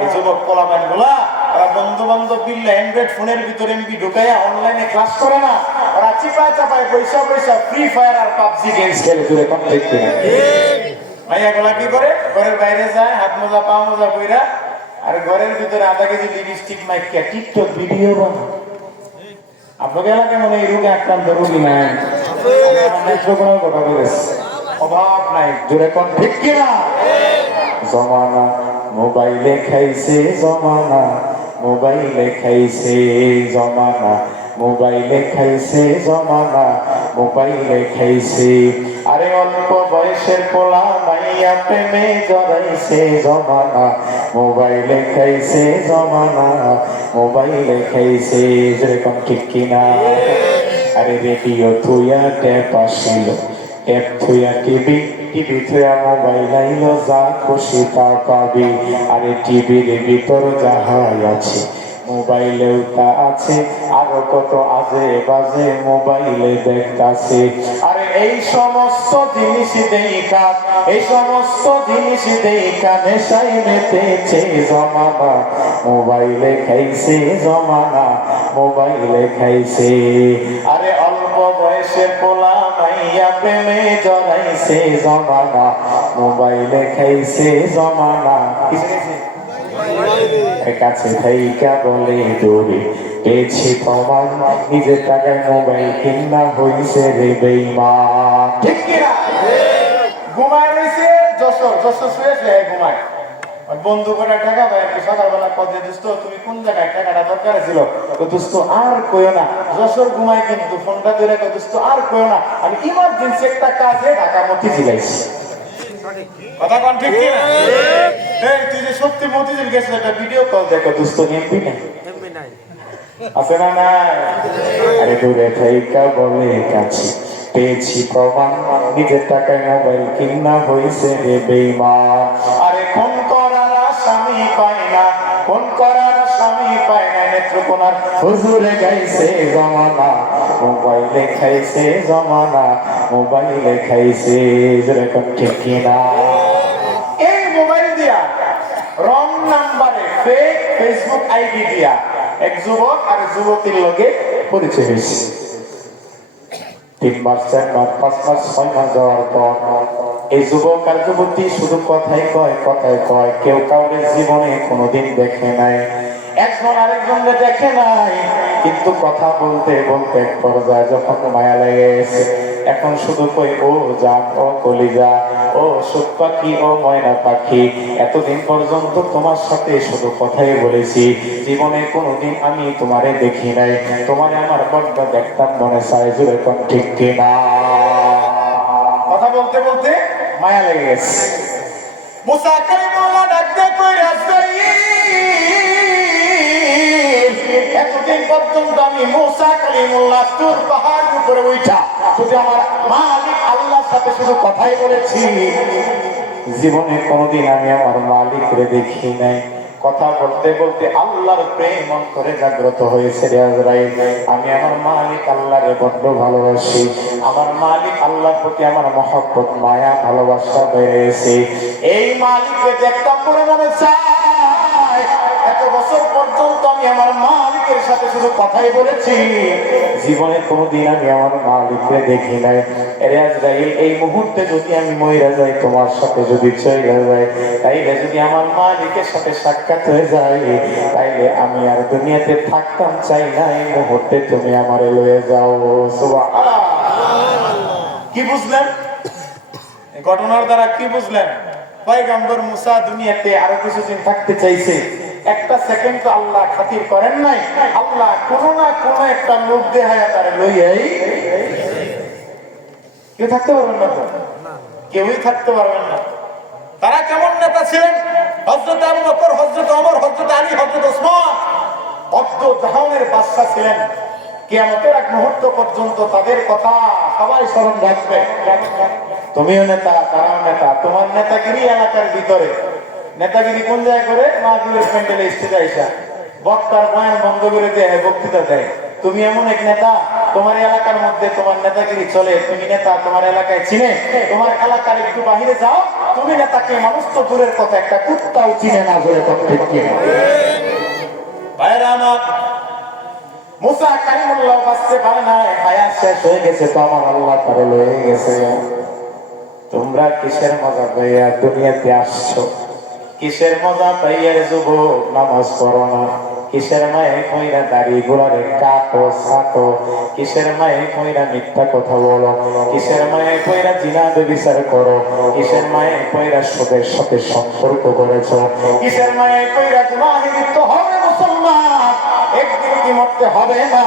এই যুবক পোলাপান গুলা, ওরা বন্ধু বান্ধব মিললে অ্যান্ড্রয়েড ফোনের ভিতরে এমবি ঢোকায় অনলাইনে ক্লাস করে না, ওরা চিপায় চাপায় পয়সা ফ্রি ফায়ার আর পাবজি গেমস খেলে। জুড়ে কম দেখতে ভাইয়া গুলা কি করে? ঘরের বাইরে যায়, হাত মোজা পা মোজা বইরা, আর ঘরের ভিতরে আধা কেজি লিপস্টিক মাইকা টিকটক ভিডিও বানায়। আপনাদের এলাকায় মনে এই রোগে আক্রান্ত রোগী নাই, কথা বলেছে, অভাব নাই। জোরে কোন ঠিক কিনা? জমানা মোবাইলে খাইছে, জমানা মোবাইলে খাইছে, জমানা মোবাইলে খাইছে, জমানা মোবাইলে খাইছে। আরে অল্প বয়সের পোলা মাইয়া প্রেমে জড়াইছে, জমানা মোবাইলে খাইছে, জমানা মোবাইলে খাইছে। যেরকম ঠিক কিনা? আরে রেডিও থুয়া ট্যাপ আসিল, ট্যাপ থুয়া টিভি, টিভি থুয়া মোবাইল আইল, যা খুশি তা পাবি। আরে টিভির ভিতর যাহা আছে মোবাইলেও তা আছে, আরো কত আজে বাজে মোবাইলে দেখতাছে। আরে এই সমস্ত জিনিস দেখা, এই সমস্ত জিনিস দেখা নেশাই মেতেছে, জমানা মোবাইলে খাইছে, জমানা মোবাইলে খাইছে। আরে অল্প বয়সে পোলা মাইয়া প্রেমে জড়াইছে, জমানা মোবাইলে খাইছে, জমানা কাছে থাইকা বলে দূরে পেয়েছি প্রমাণ, নিজের টাকায় মোবাইল কিনা হইছে রে বেঈমান। ঠিক কিনা? ঘুমায় রয়েছে যশোর শুয়েছে, ঘুমায়। বন্ধু করে টাকা ভাই সকালবেলা পদে, দোস্ত তুমি কোন জায়গায় টাকাটা দরকার ছিল? দোস্ত আর কইও না, যশোর ঘুমায় কিন্তু ফোনটা ধরে, দোস্ত আর কইও না, আমি ইমার্জেন্সি একটা কাজে ঢাকা মতি জিলাইছি। কথা কোন ঠিক কিনা? এই তুই যে সত্যি মতিঝিল গেছিস, একটা ভিডিও কল দেখো, দোস্ত এমপি নাই আছে না? নাই। আরে দূরে থাইকা বলে কাছে পেয়েছি প্রমাণ, নিজের টাকায় মোবাইল কিনা হইছে রে বেঈমান। আরে ফোন করার স্বামী পায় না, ফোন করার স্বামী পায় না, নেত্রকোনার হুজুরে গাইছে, জমানা মোবাইলে খাইছে, জমানা মোবাইলে খাইছে। যেরকম ঠিক কিনা? এই মোবাইল দিয়া রং নাম্বারে ফেক ফেসবুক আইডি দিয়া এক যুবক আর যুবতীর লগে পরিচয় হয়েছে। 3 মাস 4 মাস 5 মাস 6 মাস যাওয়ার পর এই যুবক আর যুবতী শুধু কথাই কয়, কেউ কাউরে জীবনে কোনোদিন দেখে নাই। একজন আরেকজনকে দেখে নাই, কিন্তু কথা বলতে বলতে এক পর্যায়ে যখন মায়া লেগে গেছে, এখন শুধু কই ও জান, ও কলিজা, ও সুখ পাখি, ও ময়না পাখি, এতদিন পর্যন্ত তোমার সাথে শুধু কথাই বলেছি, জীবনে কোনোদিন আমি তোমারে দেখি নাই, তোমারে আমার বড্ড দেখতাম মনে চায়, জোরে কোন ঠিক কিনা? কথা বলতে বলতে মায়া লেগে গেছে। মুসা কালিমুল্লাহ ডাকতে কই এতদিন পর্যন্ত আমি মুসা কালিমুল্লাহ তুর পাহাড় উপরে উঠা শুধু আমার মালিক আল্লাহর সাথে শুধু কথাই বলেছি, জীবনে কোনোদিন আমি আমার মালিকরে দেখি নাই। কথা বলতে বলতে আল্লাহর প্রেম অন্তরে জাগ্রত হয়েছে রে আজরাইল। আমি আমার মালিক আল্লাহরে বড্ড ভালোবাসি, আমার মালিক আল্লাহর প্রতি আমার মহব্বত মায়া ভালোবাসা বেড়েছে। এই মালিককে দেখতাম করে মনে চায়, এত বছর পর্যন্ত আমি আমার মালিকের সাথে শুধু কথাই বলেছি, জীবনে কোনোদিন আমি আমার মালিককে দেখি নাই। রে আজরাইল, এই মুহূর্তে যদি আমি মইরা যাই, তোমার সাথে যদি চলে যাই, তাইলে যদি আমার মালিকের সাথে সাক্ষাৎ হয়ে যায়, তাইলে আমি আর দুনিয়াতে থাকতাম চাই না, এই মুহূর্তে তুমি আমারে লয়ে যাও। সুবহানাল্লাহ। কি বুঝলেন ঘটনার দ্বারা? কি বুঝলেন? পয়গম্বর মুসা দুনিয়াতে আরো কিছুদিন থাকতে চাইছে, একটা সেকেন্ড তো আল্লাহ খাতির করেন নাই। আল্লাহ কোনো না কোনো একটা লোক দেখায় তার লইয়াই। কেউ থাকতে পারবেন না তো, কেউই থাকতে পারবেন না। তারা কেমন নেতা ছিলেন? হযরত আবু বকর, হযরত ওমর, হযরত আলী, হযরত ওসমান অদ্দ জাহানের বাদশা ছিলেন। কিয়ামতের এক মুহূর্ত পর্যন্ত তাদের কথা সবাই স্মরণ রাখবে। তুমিও নেতা, তারাও নেতা। তোমার নেতাগিরি এলাকার ভিতরে, নেতাগিরি কোন জায়গায় করে? মাহফিলের প্যান্ডেলে স্টেজে আইসা বক্তার বয়ান বন্ধ করে দেয়, বক্তৃতা দেয়। তুমি এমন এক নেতা, তোমার এলাকার মধ্যে তোমার নেতাগিরি চলে, তুমি নেতা, তোমার এলাকায় চিনে, তোমার এলাকার একটু বাহিরে যাও, তুমি নেতাকে মানুষ তো দূরের কথা, একটা কুত্তাও চিনে না, জোরে কথা ঠিক কিনা? ভাইরা আমার, মুসা কালিমুল্লাহ বাঁচতে পারে না, হায়াত শেষ হয়ে গেছে, তো আমার আল্লাহ তারে লয়ে গেছে। তোমরা কিসের মজা পাইয়া দুনিয়াতে আসছো? কিসের মজা পাইয়া যুবক নামাজ পড়ো না? কিসের মায়ে কইরা দাড়ি গোড়ারে কাটো ছাটো? কিসের মায়ে কইরা মিথ্যা কথা বলো? কিসের মায়ে কইরা জিনা ব্যভিচার করো? কিসের মায়ে কইরা সুদের সাথে সম্পর্ক করেছো? কিসের মায়ে কইরা গুনাহে লিপ্ত হবে? মুসলমান, একদিন কি মরতে হবে না?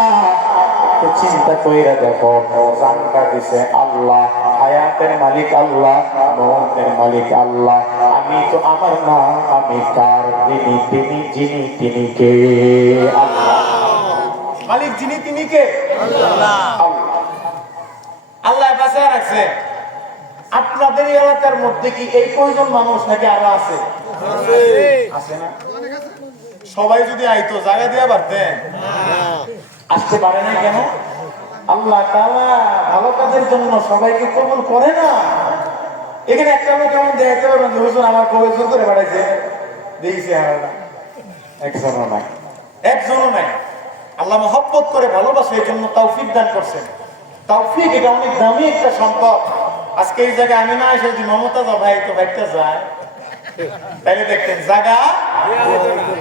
চিন্তা কইরা দেখো, জানটা দিছে আল্লাহ, হায়াতের মালিক আল্লাহ, মৌতের মালিক আল্লাহ। আমি তো আমার না, আমি কার? তিনি তিনি যিনি তিনি কে? আল্লাহ। মালিক যিনি তিনি কে? আল্লাহ। আল্লাহ বাঁচায় রাখছে। আপনাদের এলাকার মধ্যে কি এই কয়জন মানুষ নাকি আরো আছে? আছে না? সবাই যদি আইতো জায়গা দিয়া পারতেন, আসতে পারে না কেন? আল্লাহ তাআলা ভালো কাজের জন্য সবাইকে কবুল করে না। এখানে একটা লোক কেমন দেখতে পারবেন যে হুজুর আমার কবুল করে বাড়াইছে, দিয়েছে একজনও নাই, একজনও নাই। আল্লাহ মহব্বত করে ভালোবাসে, এই জন্য তৌফিক দান করছেন। তৌফিক এটা অনেক দামি একটা সম্পদ। আজকে এই জায়গায় আমি না এসে যদি মমতা ভাই তো ভাইটা যায়, তাইলে দেখতেন জায়গা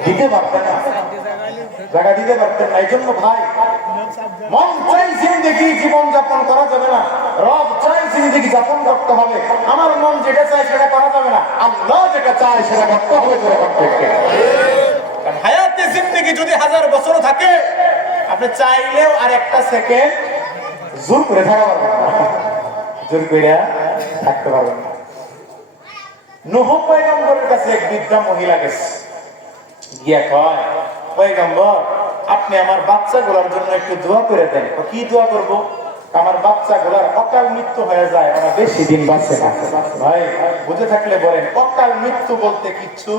দিতে পারতেন না, জায়গা দিতে পারতেন না। এই জন্য ভাই, মন চাই জিন্দেগি জীবন যাপন করা যাবে না, রব চাই জিন্দেগি যাপন করতে হবে। আমার মন যেটা চায় সেটা করা যাবে না, আল্লাহ যেটা চায় সেটা করতে হবে। হায়াতে জিন্দেগি যদি 1000 বছর থাকে, আপনি চাইলেও আর একটা সেকেন্ড জোর করে থাকা পারবেন না, জোর করে থাকতে পারবেন না। নূহ পয়গম্বরের কাছে এক বৃদ্ধা মহিলা গেছে, গিয়া কয়, পয়গম্বর আপনি আমার বাচ্চাগুলোর জন্য একটু দোয়া করে দেন। কি দোয়া করব? আমার বাচ্চাগুলোর অকাল মৃত্যু হয়ে যায়, ওরা বেশি দিন বাঁচে না। ভাই বুঝে থাকলে বলেন, অকাল মৃত্যু বলতে কিচ্ছু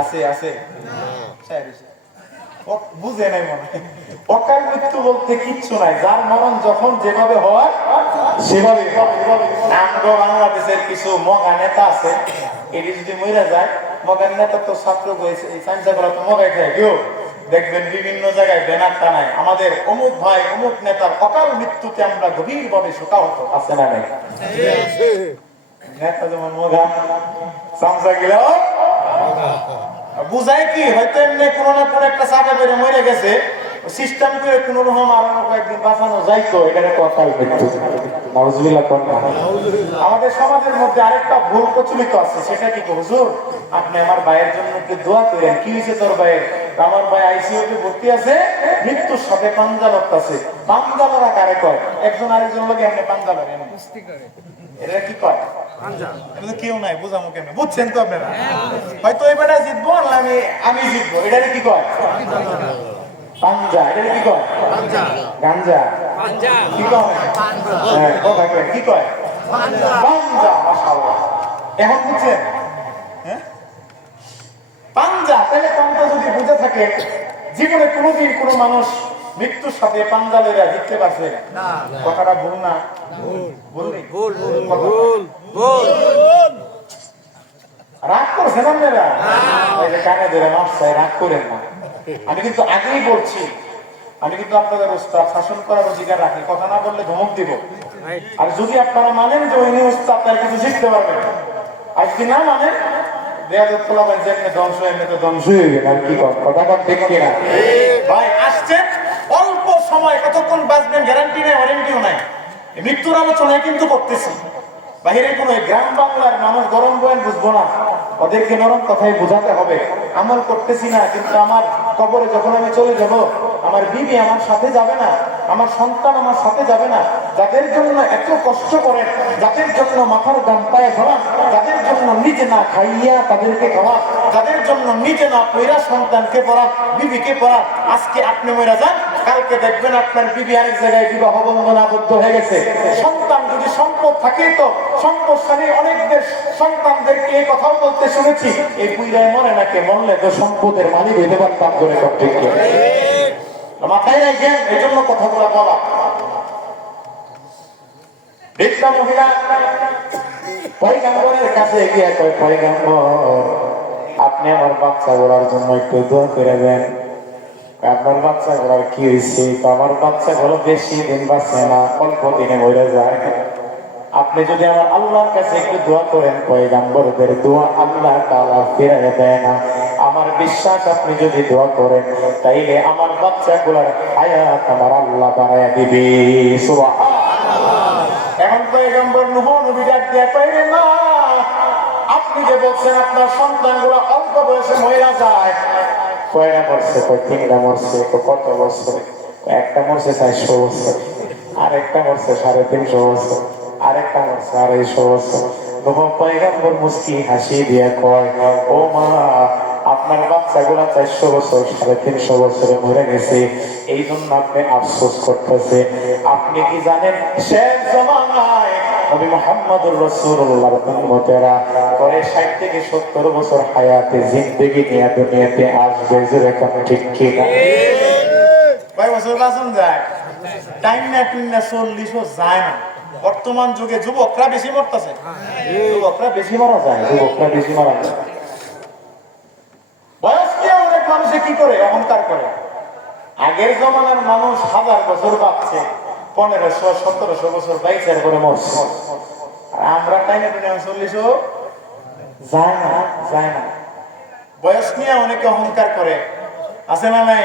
আছে? আছে? বুঝে নাই মনে হয়। অকাল মৃত্যু বলতে কিচ্ছু নাই, যার মরণ যখন যেভাবে হয় সেভাবে। আমরা বাংলাদেশের কিছু মগা নেতা আছে, এটি যদি মরে যায়, মগার নেতা তো ছাত্র হয়েছে, এই সাইন্সাগুলো তো মগাই খায় কেউ, দেখবেন বিভিন্ন জায়গায় ব্যানার টানায়, আমাদের অমুক ভাই অমুক নেতার অকাল মৃত্যুতে আমরা গভীর ভাবে শোকাহত। আছে না নাই? নেতা যেমন মগা, সামসা গেলেও বুঝায় কি হয়তো এমনি কোনো না কোনো একটা চাপে বেড়ে মরে গেছে, সিস্টেম করে কোনো রকম আরো কয়েকদিন বাঁচানো যাইতো, এখানে কথাই মৃত্যু। নাউজুবিল্লাহ কোন না। আমাদের সমাজের মধ্যে আরেকটা ভুল প্রচলিত আছে, সেটা কি হুজুর আপনি আমার ভাইয়ের জন্য একটু দোয়া করেন। কি হয়েছে তোর ভাইয়ের? আমার ভাই আইসিইউতে ভর্তি আছে, মৃত্যুর সাথে পাঞ্জা লড়তাছে। পাঞ্জা লড়া কারে কয়? একজন আরেকজন লোক এমনি পাঞ্জা লড়ে এটা কি কয়? কেউ নাই বুঝামো কেন, বুঝছেন তো আপনারা? হয়তো এবারে জিতবো না আমি জিতবো, এটা কি কয়? পাঞ্জা। এটা কি কয়? গাঞ্জা। কি কয়? কথা কয় কি কয়? পাঞ্জা। মাশাআল্লাহ। এখন বুঝছেন? পাঞ্জা। তাহলে পাঞ্জা যদি বুঝে থাকে, জীবনে কোনোদিন কোনো মানুষ মৃত্যুর সাথে পাঞ্জা লইয়া জিততে পারছে না। কথাটা ভুল না? রাগ করছেন আপনারা? কানে ধরে মাস্টার রাগ করেন না। আমি কিন্তু আগেই বলছি, আমি কিন্তু আপনাদের উস্তাদ, শাসন করার অধিকার রাখি, কথা না বললে ধমক দিব। আর যদি আপনারা মানেন যে উনি উস্তাদ, তার কিছু শিখতে পারবেন। আর যদি না মানেন, অল্প সময় কতক্ষণ বাঁচবেন গ্যারান্টি নাই, ওয়ারেন্টিও নাই। মৃত্যুর আলোচনায় কিন্তু করতেছি। বাহিরে কোনো গ্রাম বাংলার মানুষ গরম বয়ান বুঝবো না, ওদেরকে নরম কথাই বোঝাতে হবে। আমল করতেছি না, কিন্তু আমার কবরে যখন আমি চলে যাব, আমার বিবি আমার সাথে যাবে না, আমার সন্তান আমার সাথে যাবে না। যাদের জন্য এত কষ্ট করেন, যাদের জন্য মাথার গাম পায়ে ধরান, যাদের জন্য নিজে না খাইয়া তাদেরকে খাওয়া, যাদের জন্য নিজে না পয়রা সন্তানকে পড়া, বিবিকে পড়া, আজকে আপনি মরে যান, কালকে দেখবেন আপনার বিবি আরেক জায়গায় বিবাহ বন্ধন আবদ্ধ হয়ে গেছে। সন্তান যদি সম্পদ থাকে, তো সম্পদশালী অনেকদের সন্তানদেরকে এই কথাও বলতে শুনেছি, এই পুইরায় মরে নাকি, মরলে তো সম্পদের মালিক হইতে পারতাম করে করতে গিয়ে। মাথায় রাখবেন, এই জন্য কথাগুলো বলা। বৃদ্ধা মহিলা পয়গম্বরের কাছে গিয়ে কয়, পয়গম্বর আপনি আমার বাচ্চা গুলার জন্য একটু দোয়া করে দেন। আপনার বাচ্চা গুলার কি হয়েছে? আমার বাচ্চা গুলো বেশি দিন বাঁচে না, অল্প দিনে মরে যায়। আপনি যদি আমার আল্লাহর কাছে একটু দোয়া করেন, পয়গম্বরদের দোয়া আল্লাহ তাআলা ফিরিয়ে দেয় না। আমার বিশ্বাস, আপনি যদি দোয়া করেন, তাইলে আমার বাচ্চাগুলোর হায়াত আমার আল্লাহ বাড়ায়া দিবে। সুবহানাল্লাহ। এখন পয়গম্বর নূহ নবী ডাক দিয়ে কইলেন, না, আপনি যে বলছেন আপনার সন্তানগুলো অল্প বয়সে মরে যায়, কয়টা মরছে? কয় তিনটা মরছে। কত বছরে? একটা মরছে 400 বছর, আরেকটা মরছে 350 বছর, আরেকটা মরছে 250 বছর। পয়গম্বর মুস্কি হাসি দিয়ে কয়, ও মা, আপনার বাচ্চাগুলা 400 বছর 350 বছরে মরে গেছে, এই জন্য আপনি আফসোস করতেছে। আপনি কি জানেন, শেষ জমানায় নবী মুহাম্মদুর রাসূলুল্লাহর উম্মতেরা পরে 60 থেকে 70 বছর হায়াতে জিন্দেগি নিয়ে দুনিয়াতে আসবে। জোরে কোন ঠিক কি না? কয় বছর বাঁচন যায়? টাইম না 40 যায় না। বর্তমান যুগে যুবকরা বেশি মরতেছে, যুবকরা বেশি মারা যায়, যুবকরা বেশি মারা যায়। বয়স নিয়ে অনেক মানুষে কি করে? অহংকার করে। আগের জমানার মানুষ 1000 বছর বাঁচছে, 1500-1700 বছর বাইচার করে মরছে। আর আমরা টাইমে 40 যায় না, যায় না। বয়স নিয়ে অনেকে অহংকার করে, আছে না নাই?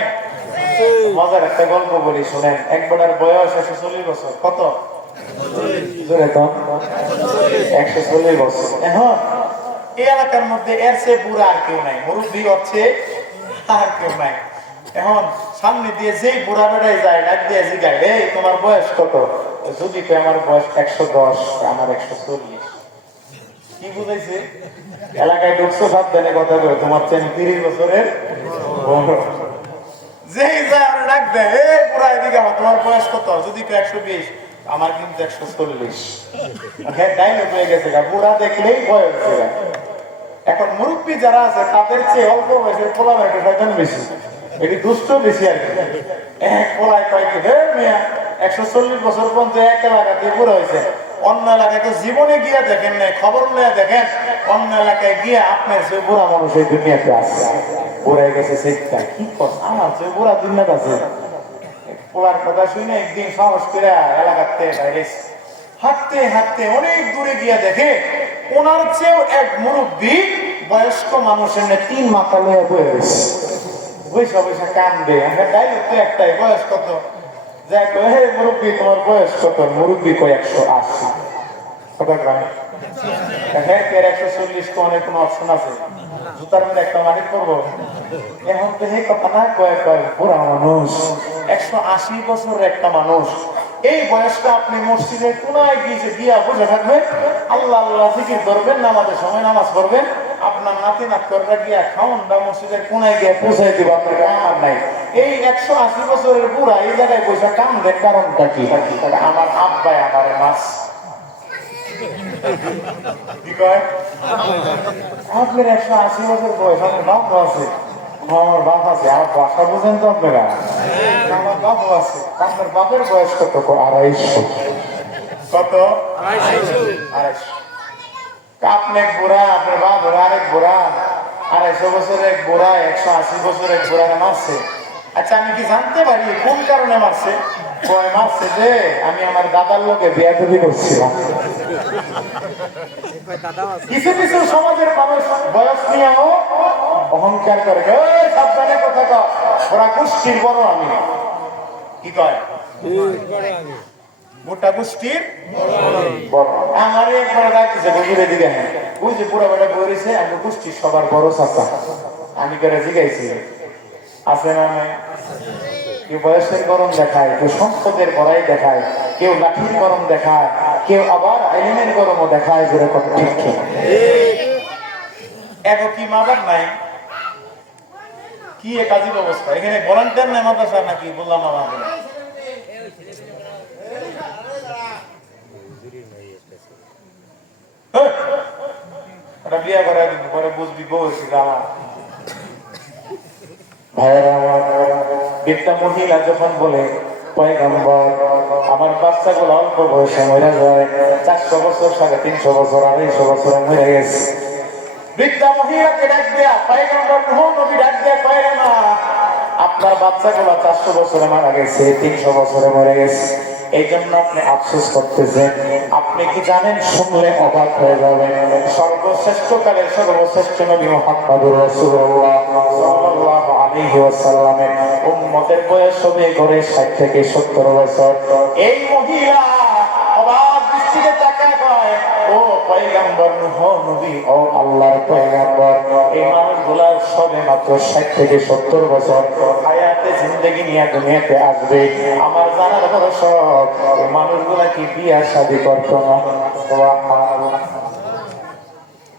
মজার একটা গল্প বলি, শুনেন। এক বড়ার বয়স 140 বছর। কত? 140 বছর। এখন এই এলাকার মধ্যে এর চেয়ে বুড়া আর কেউ নাই, মুরব্বী হচ্ছে আর কেউ নাই। এখন সামনে দিয়ে যেই বুড়া বেড়াই যায়, ডাক দিয়ে জিগায়, এই তোমার বয়স কত? যদি আমার বয়স 110, আমার 140। কি বুঝাইছে? এলাকায় ঢুকছো, সাবধানে কথা বলে, তোমার চেন 30 বছরের যেই যায় আমরা ডাক দেয়, এই বুড়া এদিকে, তোমার বয়স কত? যদি 120, আমার কিন্তু 140। হ্যাঁ, ডাইনক হয়ে গেছে, বুড়া দেখলেই ভয় হচ্ছে। এখন মুরব্বী যারা আছে, তাদের চেয়ে অল্প বয়সের পোলা ভাইটা শয়তান বেশি, এটি দুষ্ট বেশি আর কি। এক পোলায় কয় কি, হে মিয়া, 140 বছর পর্যন্ত এক এলাকাতে বুড়া হয়েছে, অন্য এলাকায় তো জীবনে গিয়ে দেখেন নাই, খবর নিয়ে দেখেন, অন্য এলাকায় গিয়ে আপনার যে বুড়া মানুষ এই দুনিয়াতে আছে, বুড়াই গেছে সেটা কি কথা, আমার যে বুড়া দুনিয়াতে আছে। পোলার কথা শুনে একদিন সাহস করে এলাকাতে বাইরে হাঁটতে হাঁটতে অনেক দূরে গিয়া দেখে, ওনার চেয়েও এক মুরব্বী বয়স্ক মানুষের না 3 মাথা লয়ে বয়ে রয়েছে, বৈশা বৈশা কান্দে। আমরা ডাইরেক্ট তো একটাই, বয়স কত? যাই কয়, হে মুরব্বী তোমার বয়স কত? মুরব্বী কয় 180। কত গ্রামে? হ্যাঁ, 140 কোনের কোনো অপশন আছে? জুতার মধ্যে একটা মাটি করবো এখন তো এই কথা না কয় কয় বুড়া মানুষ, 180 বছরের একটা মানুষ। এই বয়সটা আপনি মসজিদের কোনায় গিয়া বসে থাকবেন, আল্লাহ আল্লাহ জিকির করবেন, নামাজের সময় নামাজ পড়বেন, আপনার নাতি নাতকররা গিয়া খাওন বা মসজিদের কোনায় গিয়ে পৌঁছাই দিব, আপনার কাম নাই। এই 180 বছরের বুড়া এই জায়গায় পয়সা কাম দেন, কারণটা কি? আমার আব্বাই আমার মাছ কি কয়, আপনার 180 বছর বয়স, আমার বাপ আছে, আমার বাপ আছে, আমার বাসা বুঝেন তো আপনারা, আমার বাপ আছে। আপনার বাপের বয়স কত? 250। কত? 250। আপনি এক বুড়া, আপনার বাপ আরেক বুড়া, 250 বছরের এক বুড়া 180 বছরের এক বুড়া মারছে। আচ্ছা, আমি কি জানতে পারি কোন কারণে মারছে? কয় মারছে যে আমি আমার দাদার লোকে বিয়াদবি করছিলাম। কিছু কিছু সমাজের মানুষ বয়স নিয়েও অহংকার করে, সাবধানে কথা কয়, ওরা গোষ্ঠীর বড় আমি। কি কয়? মোটা গোষ্ঠীর বড়। আমার একবার ডাকতেছে হুজুরের দিকে, হ্যাঁ ওই যে পুরা বেটা বলেছে আমি গোষ্ঠীর সবার বড় চাচা। আমি করে জিগাইছি আছে না নাই? কেউ বয়সের গরম দেখায়, কেউ সম্পদের বড়াই দেখায়, কেউ লাঠির গরম দেখায়, কেউ আবার আইনের গরমও দেখায়, যেরকম ঠিক ঠিক। এখন কি মা বাপ নাই? কি এক আজীব অবস্থা। এখানে ভলান্টিয়ার নাই মাদ্রাসা নাকি? বললাম আমাকে বিয়া করা দিব, পরে বুঝবি বউ আমার ভাইয়েরা। আমার একটা মহিলা যখন বলে পয়গম্বর আমার বাচ্চাগুলো অল্প বয়সে মরে যায়, 400 বছর 350 বছর 250 বছর মরে গেছে। বৃদ্ধা মহিলাকে ডাক দেয়া পয়গম্বর নবী ডাক দেয়া কয় না, আপনার বাচ্চাগুলো 400 বছরে মারা গেছে, 300 বছরে মরে গেছে, এই জন্য আপনি আফসোস করতেছেন। আপনি কি জানেন? শুনলে অবাক হয়ে যাবেন, সর্বশ্রেষ্ঠ কালের সর্বশ্রেষ্ঠ নবী মুহাম্মদুর রাসূলুল্লাহ সাল্লাল্লাহু আলাইহি ওয়াসাল্লামের উম্মতের বয়স হবে গড়ে 60 থেকে 70 বছর। এই মহিলা অবাক দৃষ্টিতে তাকায় কয়, ও পয়গম্বর নবী, ও আল্লাহর পয়গম্বর, এই মানুষগুলা সবে মাত্র 60 থেকে 70 বছর হায়াতে জিন্দেগি নিয়ে দুনিয়াতে আসবে। আমার জানার বড় শখ, এই মানুষগুলা কি বিয়া শাদী করতো না?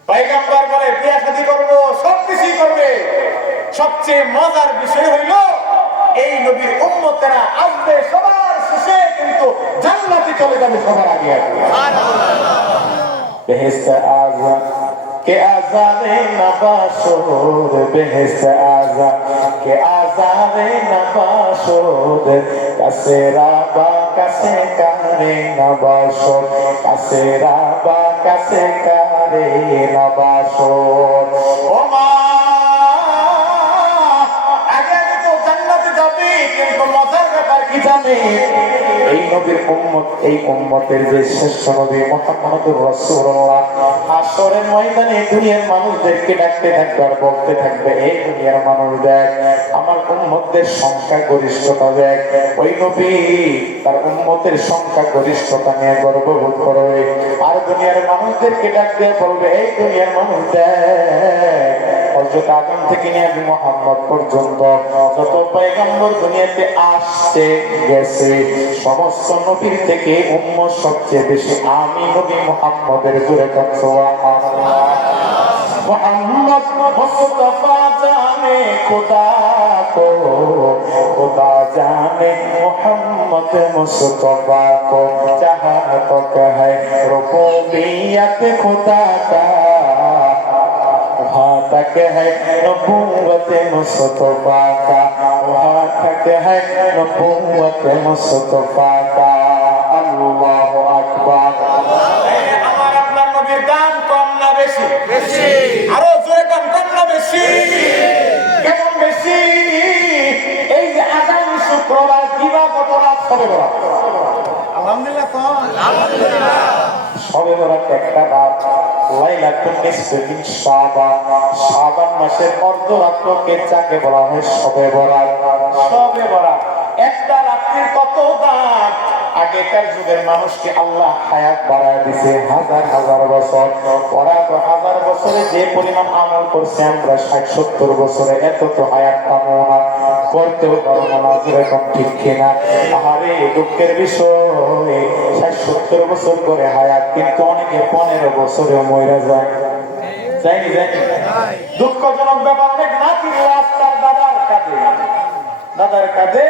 পয়গম্বর বলে বিয়া শাদী করবো, সবকিছুই করবে। সবচেয়ে মজার বিষয় হইল এই নবীর উম্মতেরা আসবে সবার শেষে, কিন্তু জান্নাতে চলে যাবে সবার আগে আগে। বেহেশতে আযম কে আযানে নবাশুর, বেহেশতে আযম কে আযানে নবাশুর, কাছে রাবা কাছে কারে নবাশুর, কাছে রাবা কাছে কারে নবাশুর। ও মা, আগে আগে তো জান্নাতে যাবে, কিন্তু মজার ব্যাপার কি জানে? এই নবীর উম্মত, এই উম্মতের যে শ্রেষ্ঠ নবী মুহাম্মদুর রাসূলুল্লাহ হাসরের ময়দানে দুনিয়ার মানুষদেরকে ডাকতে থাকবে আর বলতে থাকবে, এই দুনিয়ার মানুষ দেখ, আমার উম্মতদের সংখ্যা গরিষ্ঠতা দেখ। ওই নবী তার উম্মতের সংখ্যা গরিষ্ঠতা নিয়ে গর্ববোধ করবে, আর দুনিয়ার মানুষদেরকে ডাক দিয়ে বলবে, এই দুনিয়ার মানুষ দেখ, হযরত আদম থেকে নিয়ে মুহাম্মদ পর্যন্ত যত পয়গম্বর দুনিয়াতে আসছে গেছে, সমস্ত নবীর থেকে উম্মত সবচেয়ে বেশি আমি নবী মুহাম্মদের জোরে সুবহানাল্লাহ। মুহাম্মদ মুস্তাফা জানে খুদা को, खुदा जाने मुहम्मद मुस्तफा को, जहाँ तक है रुबूबियत खुदा का, वहाँ तक है नबूवत मुस्तफा का, वहाँ तक है नबूवत मुस्तफा का। अल्लाहु अकबर। আমার আপনার নবীর দাম কম না বেশি? বেশি। আরো জোরে কম না বেশি? কেমন বেশি? এই যে আগামী শুক্রবার দিবাগত রাত হবে বলা, আলহামদুলিল্লাহ তো আলহামদুলিল্লাহ, সবে বরাত একটা রাত লাইলাতুন নিসফি মিন শাবান, শাবান মাসের অর্ধরাত্রকে যাকে বলা হয় শবে বরাত। শবে বরাত একটা রাত্রির কত দাম! আগেকার যুগের মানুষকে আল্লাহ হায়াত বাড়ায় দিছে হাজার হাজার বছর। ওরা তো হাজার বছরে যে পরিমাণ আমল করছে, আমরা 60-70 বছরে এত তো হায়াত পাবো না, করতেও পারবো না। যেরকম ঠিক কিনা? আরে দুঃখের বিষয়, 60-70 বছর করে হায়াত, কিন্তু অনেকে 15 বছরে মরে যায়। যায়নি যায়নি? দুঃখজনক ব্যাপার। অনেক নাতির লাশ তার দাদার কাঁধে, দাদার কাঁধে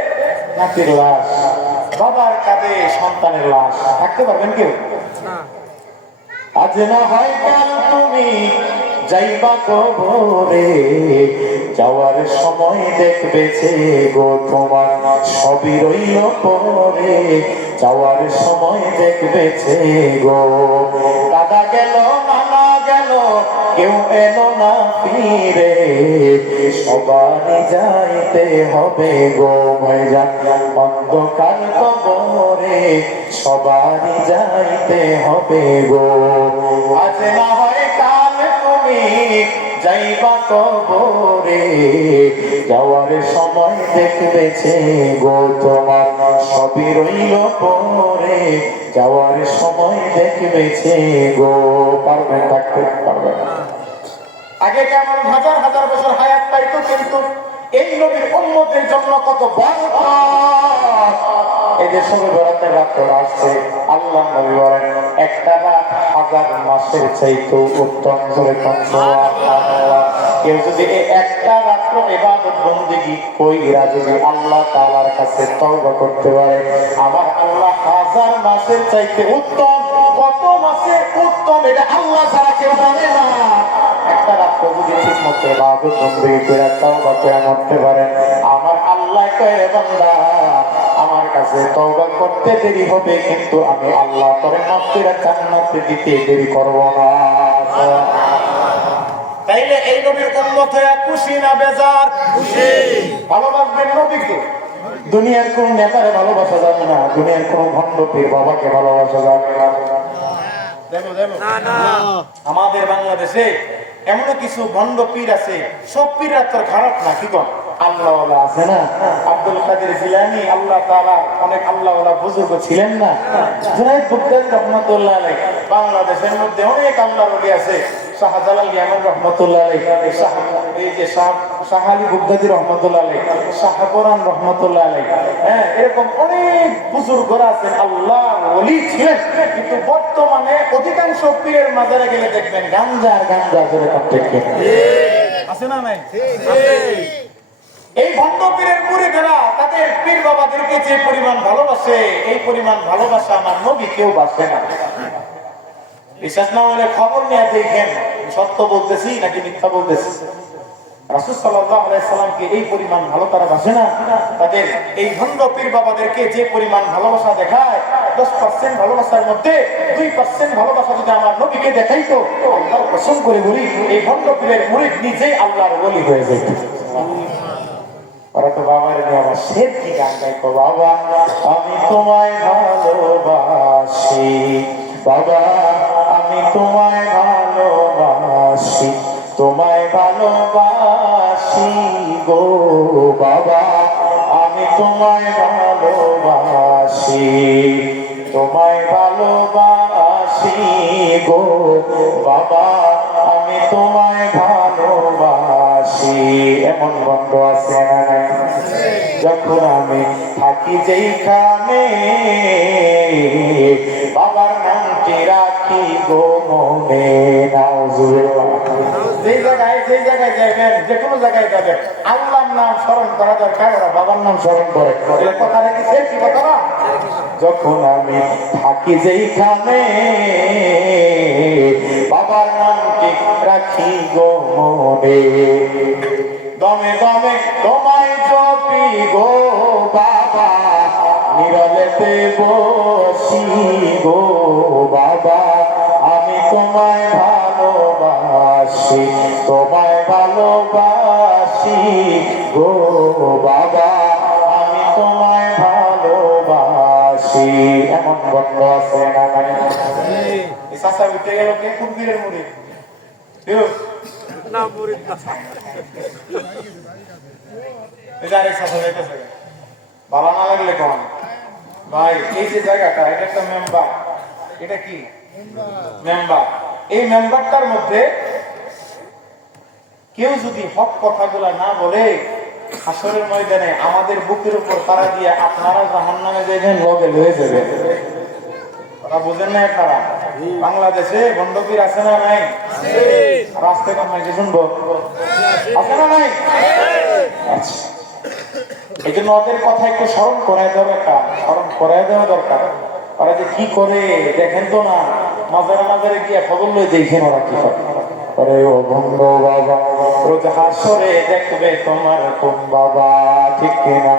নাতির লাশ, বাবার কাঁধে সন্তানের লাশ। থাকতে পারবেন কেউ? আজ না হয় কাল তুমি যাইবা কবরে, যাওয়ার সময় দেখবে যে গো তোমার সবই রইল পরে, যাওয়ার সময় দেখবে যে গো। দাদা গেল, নানা গেল, কেউ এলো না ফিরে, সবারই যাইতে হবে গো ভাইজান অন্ধকার কবরে, সবারই যাইতে হবে গো। আজ না হয় কাল তুমি যাইবা কবরে, যাওয়ার সময় দেখবে যে গো তোমার সবই রইল পরে, যাওয়ার সময় দেখবে যে গো। পারবেন থাকতে পারবেন? আগে কেমন হাজার হাজার বছর হায়াত পাইতো, কিন্তু এই নবীর উম্মতের জন্য কত বরকত। এই যে শবে বরাতের রাতটা আসছে, আল্লাহ নবী বলেন একটা রাত হাজার মাসের চাইতে উত্তম। কেউ যদি এই একটা রাত্র ইবাদত বন্দেগী কইরা যদি আল্লাহ তাআলার কাছে তওবা করতে পারে, আমার আল্লাহ হাজার মাসের চাইতে উত্তম। কত মাসের উত্তম এটা আল্লাহ ছাড়া কেউ জানে না। একটা রাত্র যদি ঠিক মতো ইবাদত বন্দেগী কইরা তওবা করে মরতে পারে, আমার আল্লাহ কয় রে বান্দা, আমার কাছে তওবা করতে দেরি হবে, কিন্তু আমি আল্লাহ তোরে মাফ করে জান্নাতে দিতে দেরি করব না। তাইলে এই নবীর উম্মত হয়ে খুশি না বেজার? খুশি। ভালোবাসবেন নবীকে। দুনিয়ার কোন নেতারে ভালোবাসা যাবে না, দুনিয়ার কোন ভণ্ড পীর বাবাকে ভালোবাসা যাবে না। আমাদের বাংলাদেশে এমন কিছু ভণ্ড পীর আছে, সব পীররা তো খারাপ না, কি কন? আল্লাহওয়ালা আছে না, আব্দুল কাদের জিলানী আল্লাহ তাআলা অনেক আল্লাহওয়ালা বুজুর্গ ছিলেন না? জুনায়েদ বুগদাদি রহমাতুল্লাহ আলাইহি। বাংলাদেশের মধ্যে অনেক আল্লাহর ওলি আছে, শাহজালাল ইয়ামান রহমাতুল্লাহ আলাইহি, এই যে শাহ আলী বুগদাদি রহমাতুল্লাহ আলাইহি, শাহ কোরআন রহমাতুল্লাহ আলাইহি, হ্যাঁ, এরকম অনেক বুজুর্গরা আছেন আল্লাহর ওলি ছিলেন। কিন্তু বর্তমানে অধিকাংশ পীরের মাজারে গেলে দেখবেন গাঞ্জা আর গাঞ্জা ধরে কাটতে আছে না নাই? এই ভণ্ড পীরের মুরিদেরা তাদের পীর বাবাদেরকে যে পরিমাণ ভালোবাসে, এই পরিমাণ ভালোবাসা আমার নবী কেউ বাসে না। বিশ্বাস না হলে খবর নিয়ে দেখেন সত্য বলতেছি নাকি মিথ্যা বলতেছি। রাসূল সাল্লাল্লাহু আলাইহি সাল্লামকে এই পরিমাণ ভালো তারা বাসে না। তাদের এই ভণ্ড পীর বাবাদেরকে যে পরিমাণ ভালোবাসা দেখায়, 10% ভালোবাসার মধ্যে 2% ভালোবাসা যদি আমার নবীকে দেখাইতো, আল্লাহর কসম করে বলি এই ভণ্ড পীরের মুরিদ নিজেই আল্লাহর ওলি হয়ে যেত। ওরা তো বাবার নিয়ে আমার শের কি গান গাইতো, বাবা আমি তোমায় ভালোবাসি, বাবা আমি তোমায় ভালোবাসি, তোমায় ভালোবাসি গো বাবা, আমি তোমায় ভালোবাসি, তোমায় ভালোবাসি গো বাবা, আমি তোমায় ভালোবাসি। এমন বন্ধ আছে না নাই? যখন আমি থাকি যেইখানে, বাবার নামটি রাখি গো মনে। নাউজুবিল্লাহ। যেই জায়গায় যাবেন, যে কোনো জায়গায় যাবেন, আল্লাহর নাম স্মরণ করা দরকার, ওরা বাবার নাম স্মরণ করে। কথা রেখেছে কি কথা না? যখন আমি থাকি যেইখানে, বাবার নামটি রাখি গো মনে। দমে দমে তোমায় জপি গো বাবা, নিরলেতে বসি গো বাবা, আমি তোমায় ভালোবাসি, তোমায় ভালোবাসি গো বাবা, আমি তোমায় ভালোবাসি। এমন বন্ধ আছে না নাই? চাচা উঠে গেল কে কুরকুরের মুড়ি না মুড়ি না এদারে চাচা যাইতেছে ভালো না লাগলে কোন ভাই এই যে জায়গাটা এটা একটা মেম্বার এটা কি মেম্বার এই মেম্বারটার মধ্যে কেউ যদি হক কথাগুলা না বলে হাসরের ময়দানে আমাদের বুকের উপর তারা দিয়ে আপনারা জাহান্নামে যাবেন লগে লয়ে যাবে কথা বুঝেন না আপনারা বাংলাদেশে বন্ধবীর আছে না নাই রাস্তায় কোন মাইকে শুনবো আছে না নাই আচ্ছা এই জন্য ওদের কথা একটু স্মরণ করাই দেওয়া দরকার ওরা যে কি করে দেখেন তো না মাজারে মাজারে গিয়ে খবর লই দেখেন ওরা কি করে আরে ও ভঙ্গ বাবা রোজ হাসরে দেখবে তোমার কোন বাবা ঠিক কিনা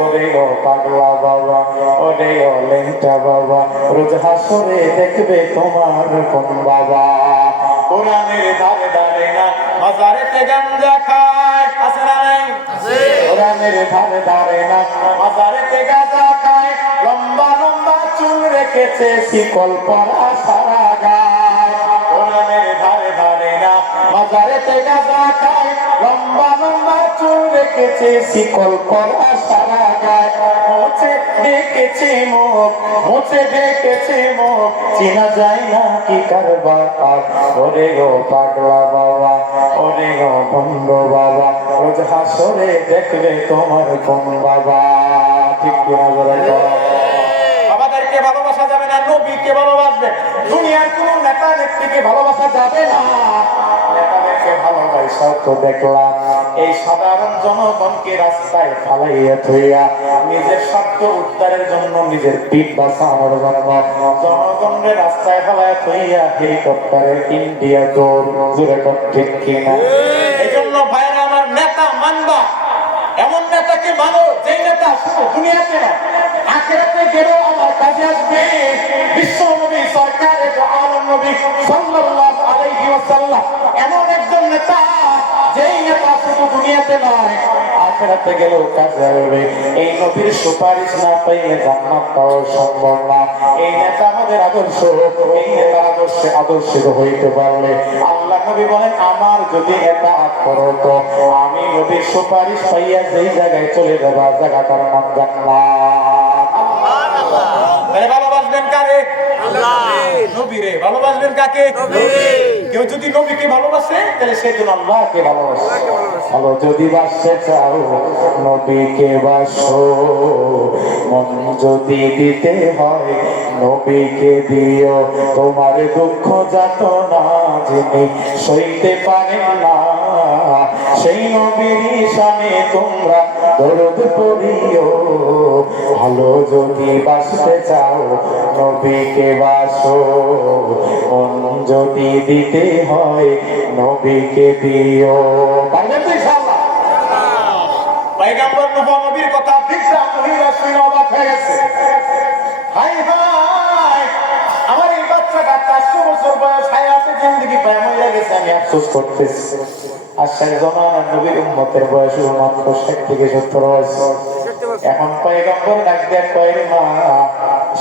ওরে ও পাগলা বাবা ওরে ও লেংটা বাবা রোজ হাসরে দেখবে তোমার কোন বাবা কোরআনের ধারে ধারে না মাজারেতে গাঞ্জা খায় আছে না নাই কোরআনের ধারে ধারে না মাজারেতে গাঁজা খায় লম্বা লম্বা চুল রেখেছে শিকল পরা সারা গায় কোরআনের ধারে ধারে না মাজারেতে গাঁজা খায় লম্বা লম্বা চুল রেখেছে শিকল পরা সারা গায় মুছে ঢেকেছে মুখ চেনা যায় না কি কারবার ওরে ও পাগলা বাবা ওরে ও ভণ্ড বাবা রোজ হাসরে দেখবে তোমার কোন বাবা ঠিক কিনা বলে বাবাদেরকে ভালোবাসা যাবে না নবীকে ভালোবাসবে দুনিয়ার কোন নেতা নেত্রীকে ভালোবাসা যাবে না নেতাদেরকে ভালোবাসা তো দেখলাম এই সাধারণ জনগণকে রাস্তায় ফালাইয়া থইয়া নিজের স্বার্থ উদ্ধারের জন্য নিজের পিঠ বাঁচানোর জন্য জনগণের রাস্তায় ফালাইয়া থইয়া হেলিকপ্টারে ইন্ডিয়া দৌড় জোরে ঠিক কিনা এই জন্য ভাইরা আমার নেতা মানবা এমন নেতাকে মানো যে নেতা শুধু দুনিয়াতে না আখিরাতে গেলেও আমার কাজে আসবে বিশ্ব নবী সরকারে তো আলম নবী সাল্লাল্লাহু আলাইহি ওয়াসাল্লাম এমন একজন নেতা যেই নেতা শুধু দুনিয়াতে নয় আখিরাতে গেলেও কাজে আসবে এই নবীর সুপারিশ না পাইলে জান্নাত পাওয়া সম্ভব না এই নেতা আমাদের আদর্শ এই নেতার আদর্শে আদর্শিত হইতে পারলে আল্লাহ নবী বলেন আমার যদি নেতা করো তো আমি নবীর সুপারিশ পাইয়া যেই জায়গায় চলে যাবা জায়গাটার নাম জান্নাত ভালোবাসবেন কারে নবীরে ভালোবাসবেন কাকে কেউ যদি নবীকে ভালোবাসে তাহলে সেজন্য আল্লাহকে ভালোবাসে ভালো যদি বাসতে চাও নবীকে বাসো মন যদি দিতে হয় নবীকে দিও তোমার দুঃখ যাতনা যিনি সইতে পারেন না সেই নবীর শানে তোমরা দরুদ পড়িও ভালো যদি বাসতে চাও নবীকে বাসো মন যদি দিতে হয় নবীকে দিও পারবেন তো ইনশাআল্লাহ পয়গম্বর নবীর কথা বিদ্যা মহিলা শুনে অবাক হয়ে গেছে হাই হাই আমার এই বাচ্চাটা 400 বছর বয়স হায়াতে জিন্দেগি পায় মহিলা গেছে আমি আফসোস করতেছি আর শেষ জমানার নবীর উম্মতের বয়স মাত্র 60 থেকে 70 বছর এখন পয়গম্বর ডাক দেন কয়ের মা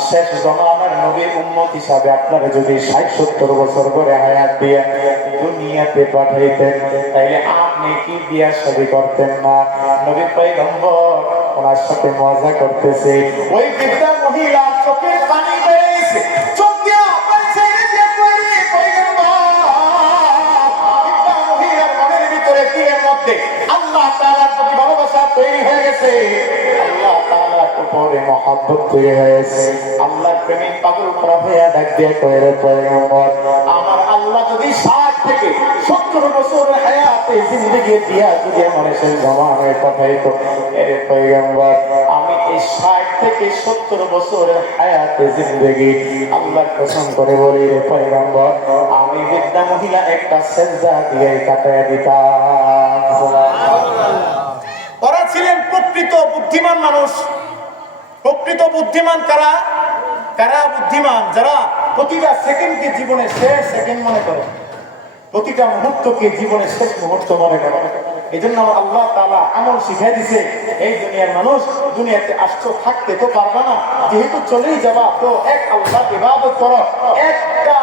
শেষ জমানার নবীর উম্মত হিসাবে আপনারা যদি 60-70 বছর করে হায়াত দিয়ে দুনিয়াতে পাঠাইতেন তাইলে আপনি কি বিয়া শাদী করতেন না নবী পয়গম্বর ওনার সাথে মজা করতেছে ওই বৃদ্ধা মহিলা চোখের পানি বেরিয়েছে চোখ দিয়ে পানি ছেড়ে দিয়ে পড়ে পয়গম্বর বৃদ্ধা মহিলার মনের ভিতরে দিলের মধ্যে আল্লাহ তাআলার প্রতি ভালোবাসা তৈরি হয়ে গেছে আল্লাহ তাআলার উপরে মহব্বত তৈরি হয়েছে আল্লাহর প্রেমে পাগল করা হয়ে ডাক দিয়ে কইরে পয়গম্বর আমার আল্লাহ যদি 60 থেকে 70 বছর হায়াতে জিন্দেগি দিয়া যদি আমার শেষ জমানায় পাঠাইতো এর পয়গম্বর আমি এই 60 থেকে 70 বছরের হায়াতে জিন্দেগি আল্লাহর কসম করে বলি রে পয়গম্বর আমি বৃদ্ধা মহিলা একটা সেজদা দিয়ে কাটায়া দিতাম সুবহানাল্লাহ ওরা ছিলেন প্রকৃত বুদ্ধিমান মানুষ প্রকৃত বুদ্ধিমান কারা কারা বুদ্ধিমান যারা প্রতিটা সেকেন্ডকে জীবনের শেষ সেকেন্ড মনে করে প্রতিটা মুহূর্তকে জীবনের শেষ মুহূর্ত মনে করে এই জন্য আল্লাহ তাআলা আমল শিখাই দিছে এই দুনিয়ার মানুষ দুনিয়াতে আসছো থাকতে তো পারবে না যেহেতু চলেই যাবা তো এক আল্লাহ ইবাদত করো একটা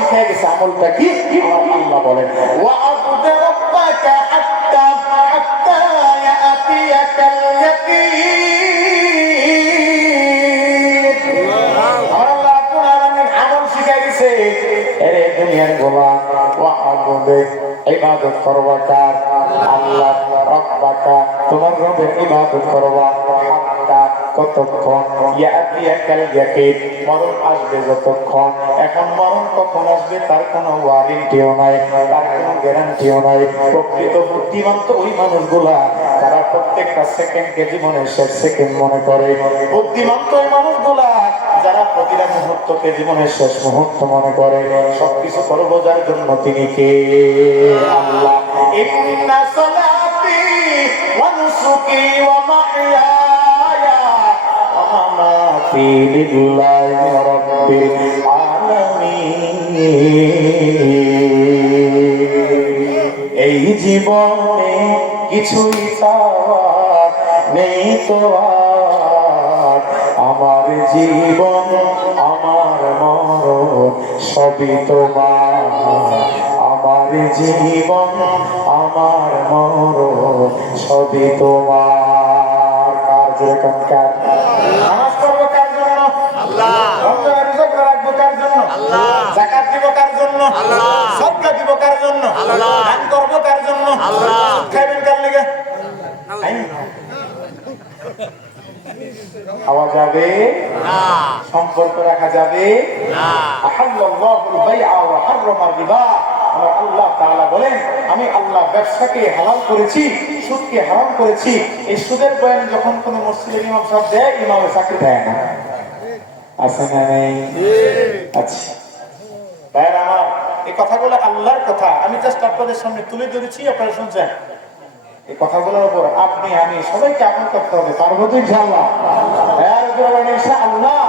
শিখে গেছে। আমলটা কি? আমার আল্লাহ বলেন ওয়া'বুদ রাব্বাকা হাত্তা ইয়াতিয়াকাল ইয়াকিন। আমার আল্লাহ রাব্বুল আলামিন আমল শিখে গেছে। এরে দুনিয়ার গোলাম, ওয়া'বুদ ইবাদত করবা কার? আল্লাহ। রাব্বাকা তোমার রবের ইবাদত করবা। হাত্তা কতক্ষণ? ইয়াতিয়াকাল ইয়াকিন মরণ আসবে যতক্ষণ। এখন মরণ কখন আসবে তার কোনো ওয়ারেন্টিও নাই, তার কোনো গ্যারান্টিও নাই। প্রকৃত বুদ্ধিমান তো ওই মানুষগুলা যারা প্রত্যেকটা সেকেন্ডকে জীবনের শেষ সেকেন্ড মনে করে। বুদ্ধিমান তো ওই মানুষগুলা যারা প্রতিটা মুহূর্তকে জীবনের শেষ মুহূর্ত মনে করে। সবকিছু করবো যার জন্য, তিনি কে? আল্লাহ। ইন্না সালাতি ওয়া নুসুকি ওয়া মাহইয়ায়া ওয়া মামাতি লিল্লাহি রাব্বিল আলামিন। এই জীবনে কিছুই চাওয়ার নেই তো আর, আমার জীবন আমার মরণ সবই তোমার। আমার জীবন আমার মরণ সবই তোমার। কার যেরকম কার? নামাজ পড়বো কার জন্য? আল্লাহ। রমজানের রোজা রাখবো কার জন্য? আল্লাহ। যাকাত দিব কার জন্য? আল্লাহ। সাদকা দিব কার জন্য? আল্লাহ। দান করবো কার জন্য? আল্লাহ। খাইবেন কার লাগা? খাওয়া যাবে না, সম্পর্ক রাখা যাবে না। আহাল্লাল্লাহুল বাইআ ওয়া হাররামার রিবা। আমার আল্লাহ তাআলা বলেন, আমি আল্লাহ ব্যবসাকে হালাল করেছি, সুদকে হারাম করেছি। এই সুদের বয়ান যখন কোন মসজিদের ইমাম সাহেব দেয়, ইমামের চাকরি দেয় না। আছে না নেই? আচ্ছা ভাইরা আমার, এই কথাগুলো আল্লাহর কথা। আমি জাস্ট আপনাদের সামনে তুলে ধরেছি, আপনারা শুনছেন। এই কথাগুলোর উপর আপনি আমি সবাইকে আমল করতে হবে। পারবো তো ইনশাআল্লাহ? ইনশাআল্লাহ।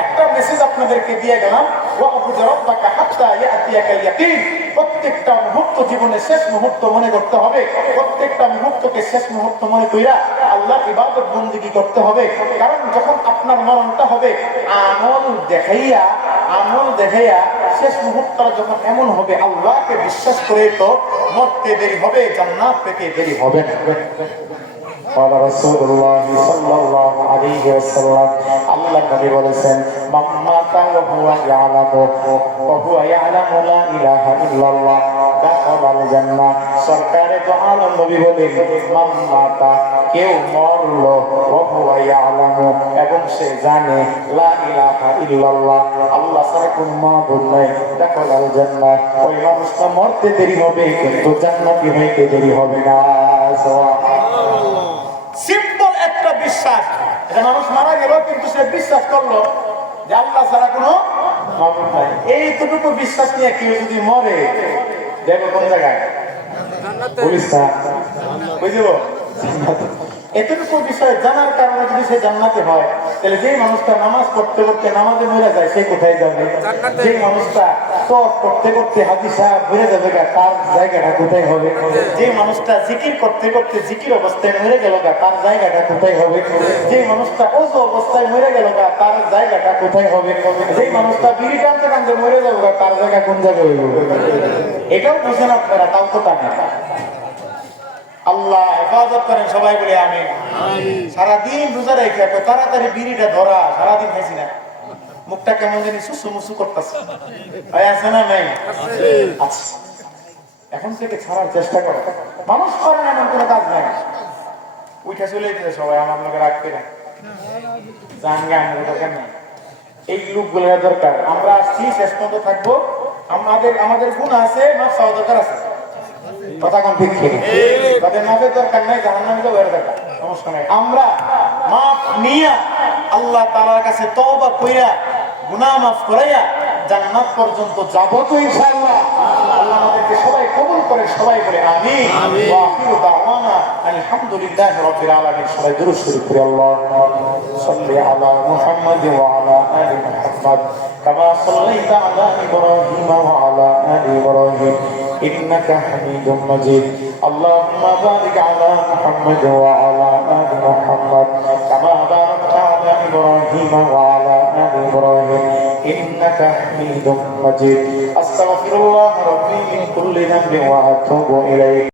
একটা মেসেজ আপনাদেরকে দিয়ে গেলাম, ওয়া'বুদ রাব্বাকা হাত্তা ইয়াতিয়াকাল ইয়াকিন। প্রত্যেকটা মুহূর্ত জীবনের শেষ মুহূর্ত মনে করতে হবে। প্রত্যেকটা মুহূর্তকে শেষ মুহূর্ত মনে কইরা আল্লাহর ইবাদত বন্দেগী করতে হবে। কারণ যখন আপনার মরণটা হবে, আমল দেখাইয়া শেষ মুহূর্তটা যখন এমন হবে, আল্লাহকে বিশ্বাস করে তো মরতে দেরি হবে, জান্নাত পেতে দেরি হবে না। قال رسول الله صلى الله عليه وسلم আল্লাহ নবী বলেছেন, মান মাতা ওয়া হুয়া ইয়ালামু লা ইলাহা ইল্লাল্লাহ দাখালাল জান্নাহ। সরকারে দো আলম নবী বলেন, মান মাতা কেউ মরলো, ওয়া হুয়া ইয়ালামু এবং সে জানে, লা ইলাহা ইল্লাল্লাহ আল্লাহ ছাড়া কোনো মাবুদ নাই, দাখালাল জান্নাহ ওই মানুষটা মরতে দেরি হবে কিন্তু জান্নাতি হইতে দেরি হবে না। সিম্পল একটা বিশ্বাস। এটা মানুষ মারা গেল কিন্তু সে বিশ্বাস করলো যে আল্লাহ ছাড়া কোনো মাবুদ নাই। এইটুকু বিশ্বাস নিয়ে কেউ যদি মরে, যাবে কোন জায়গায়? বুঝলো? এতটুকু বিষয় জানার কারণে যদি সে জান্নাতে হয়, তাহলে যে মানুষটা নামাজ পড়তে পড়তে নামাজে মরে যায়, সে কোথায় যাবে? যে মানুষটা তওয়াফ করতে করতে হাজি সাহেব মরে যাবে, তার জায়গাটা কোথায় হবে? যে মানুষটা জিকির করতে করতে জিকির অবস্থায় মরে গেল, তার জায়গাটা কোথায় হবে? যে মানুষটা ওযু অবস্থায় মরে গেল, তার জায়গাটা কোথায় হবে? যে মানুষটা বিড়ি টানতে টানতে মরে যাবে, তার জায়গা কোন জায়গায় হইবে? এটাও বুঝেন আপনারা, তাও তো তা না। আল্লাহ হেফাজত করেন সবাই বলে আমিন। সারাদিন রোজা রেখে তাড়াতাড়ি বিড়িটা ধরা, সারাদিন খাইছি না, মুখটা কেমন জানি সুসু মুসু করতেছে, আছে না নাই? আচ্ছা, এখন থেকে ছাড়ার চেষ্টা করো। মানুষ করে না এমন কোনো কাজ নাই। উঠে চলে যেতে সবাই আমার লোকে রাখতে না, জানগে আমাদের দরকার নেই। এই লোকগুলোর দরকার। আমরা আসছি, শেষ পর্যন্ত থাকবো। আমাদের গুণ আছে, মাফ চাওয়া দরকার আছে। কথা কোন ঠিক ঠিক? তাদের মাফের দরকার নাই, জাহান্নামে তো বের দরকার, সমস্যা নাই। আমরা মাফ নিয়া আল্লাহ তাআলার কাছে তওবা কইরা গুনাহ মাফ করাইয়া জান্নাত পর্যন্ত যাব তো ইনশাআল্লাহ। আল্লাহ আমাদেরকে সবাই কবুল করে, সবাই বলে আমিন। ওয়া আখিরু দাওয়ানা আলহামদুলিল্লাহি রাব্বিল আলামিন। সবাই দুরূদ শরীফ পড়ি। আল্লাহুম্মা সাল্লি আলা মুহাম্মাদ ওয়া আলা আলি মুহাম্মাদ কামা সাল্লাইতা আলা ইব্রাহিম ওয়া আলা আলি ইব্রাহিম إنك حميد مجيد. اللهم بارك على محمد وعلى آل محمد كما باركت على إبراهيم وعلى آل إبراهيم إنك حميد حميد مجيد أستغفر الله ربي من كل ذنب وأتوب إليه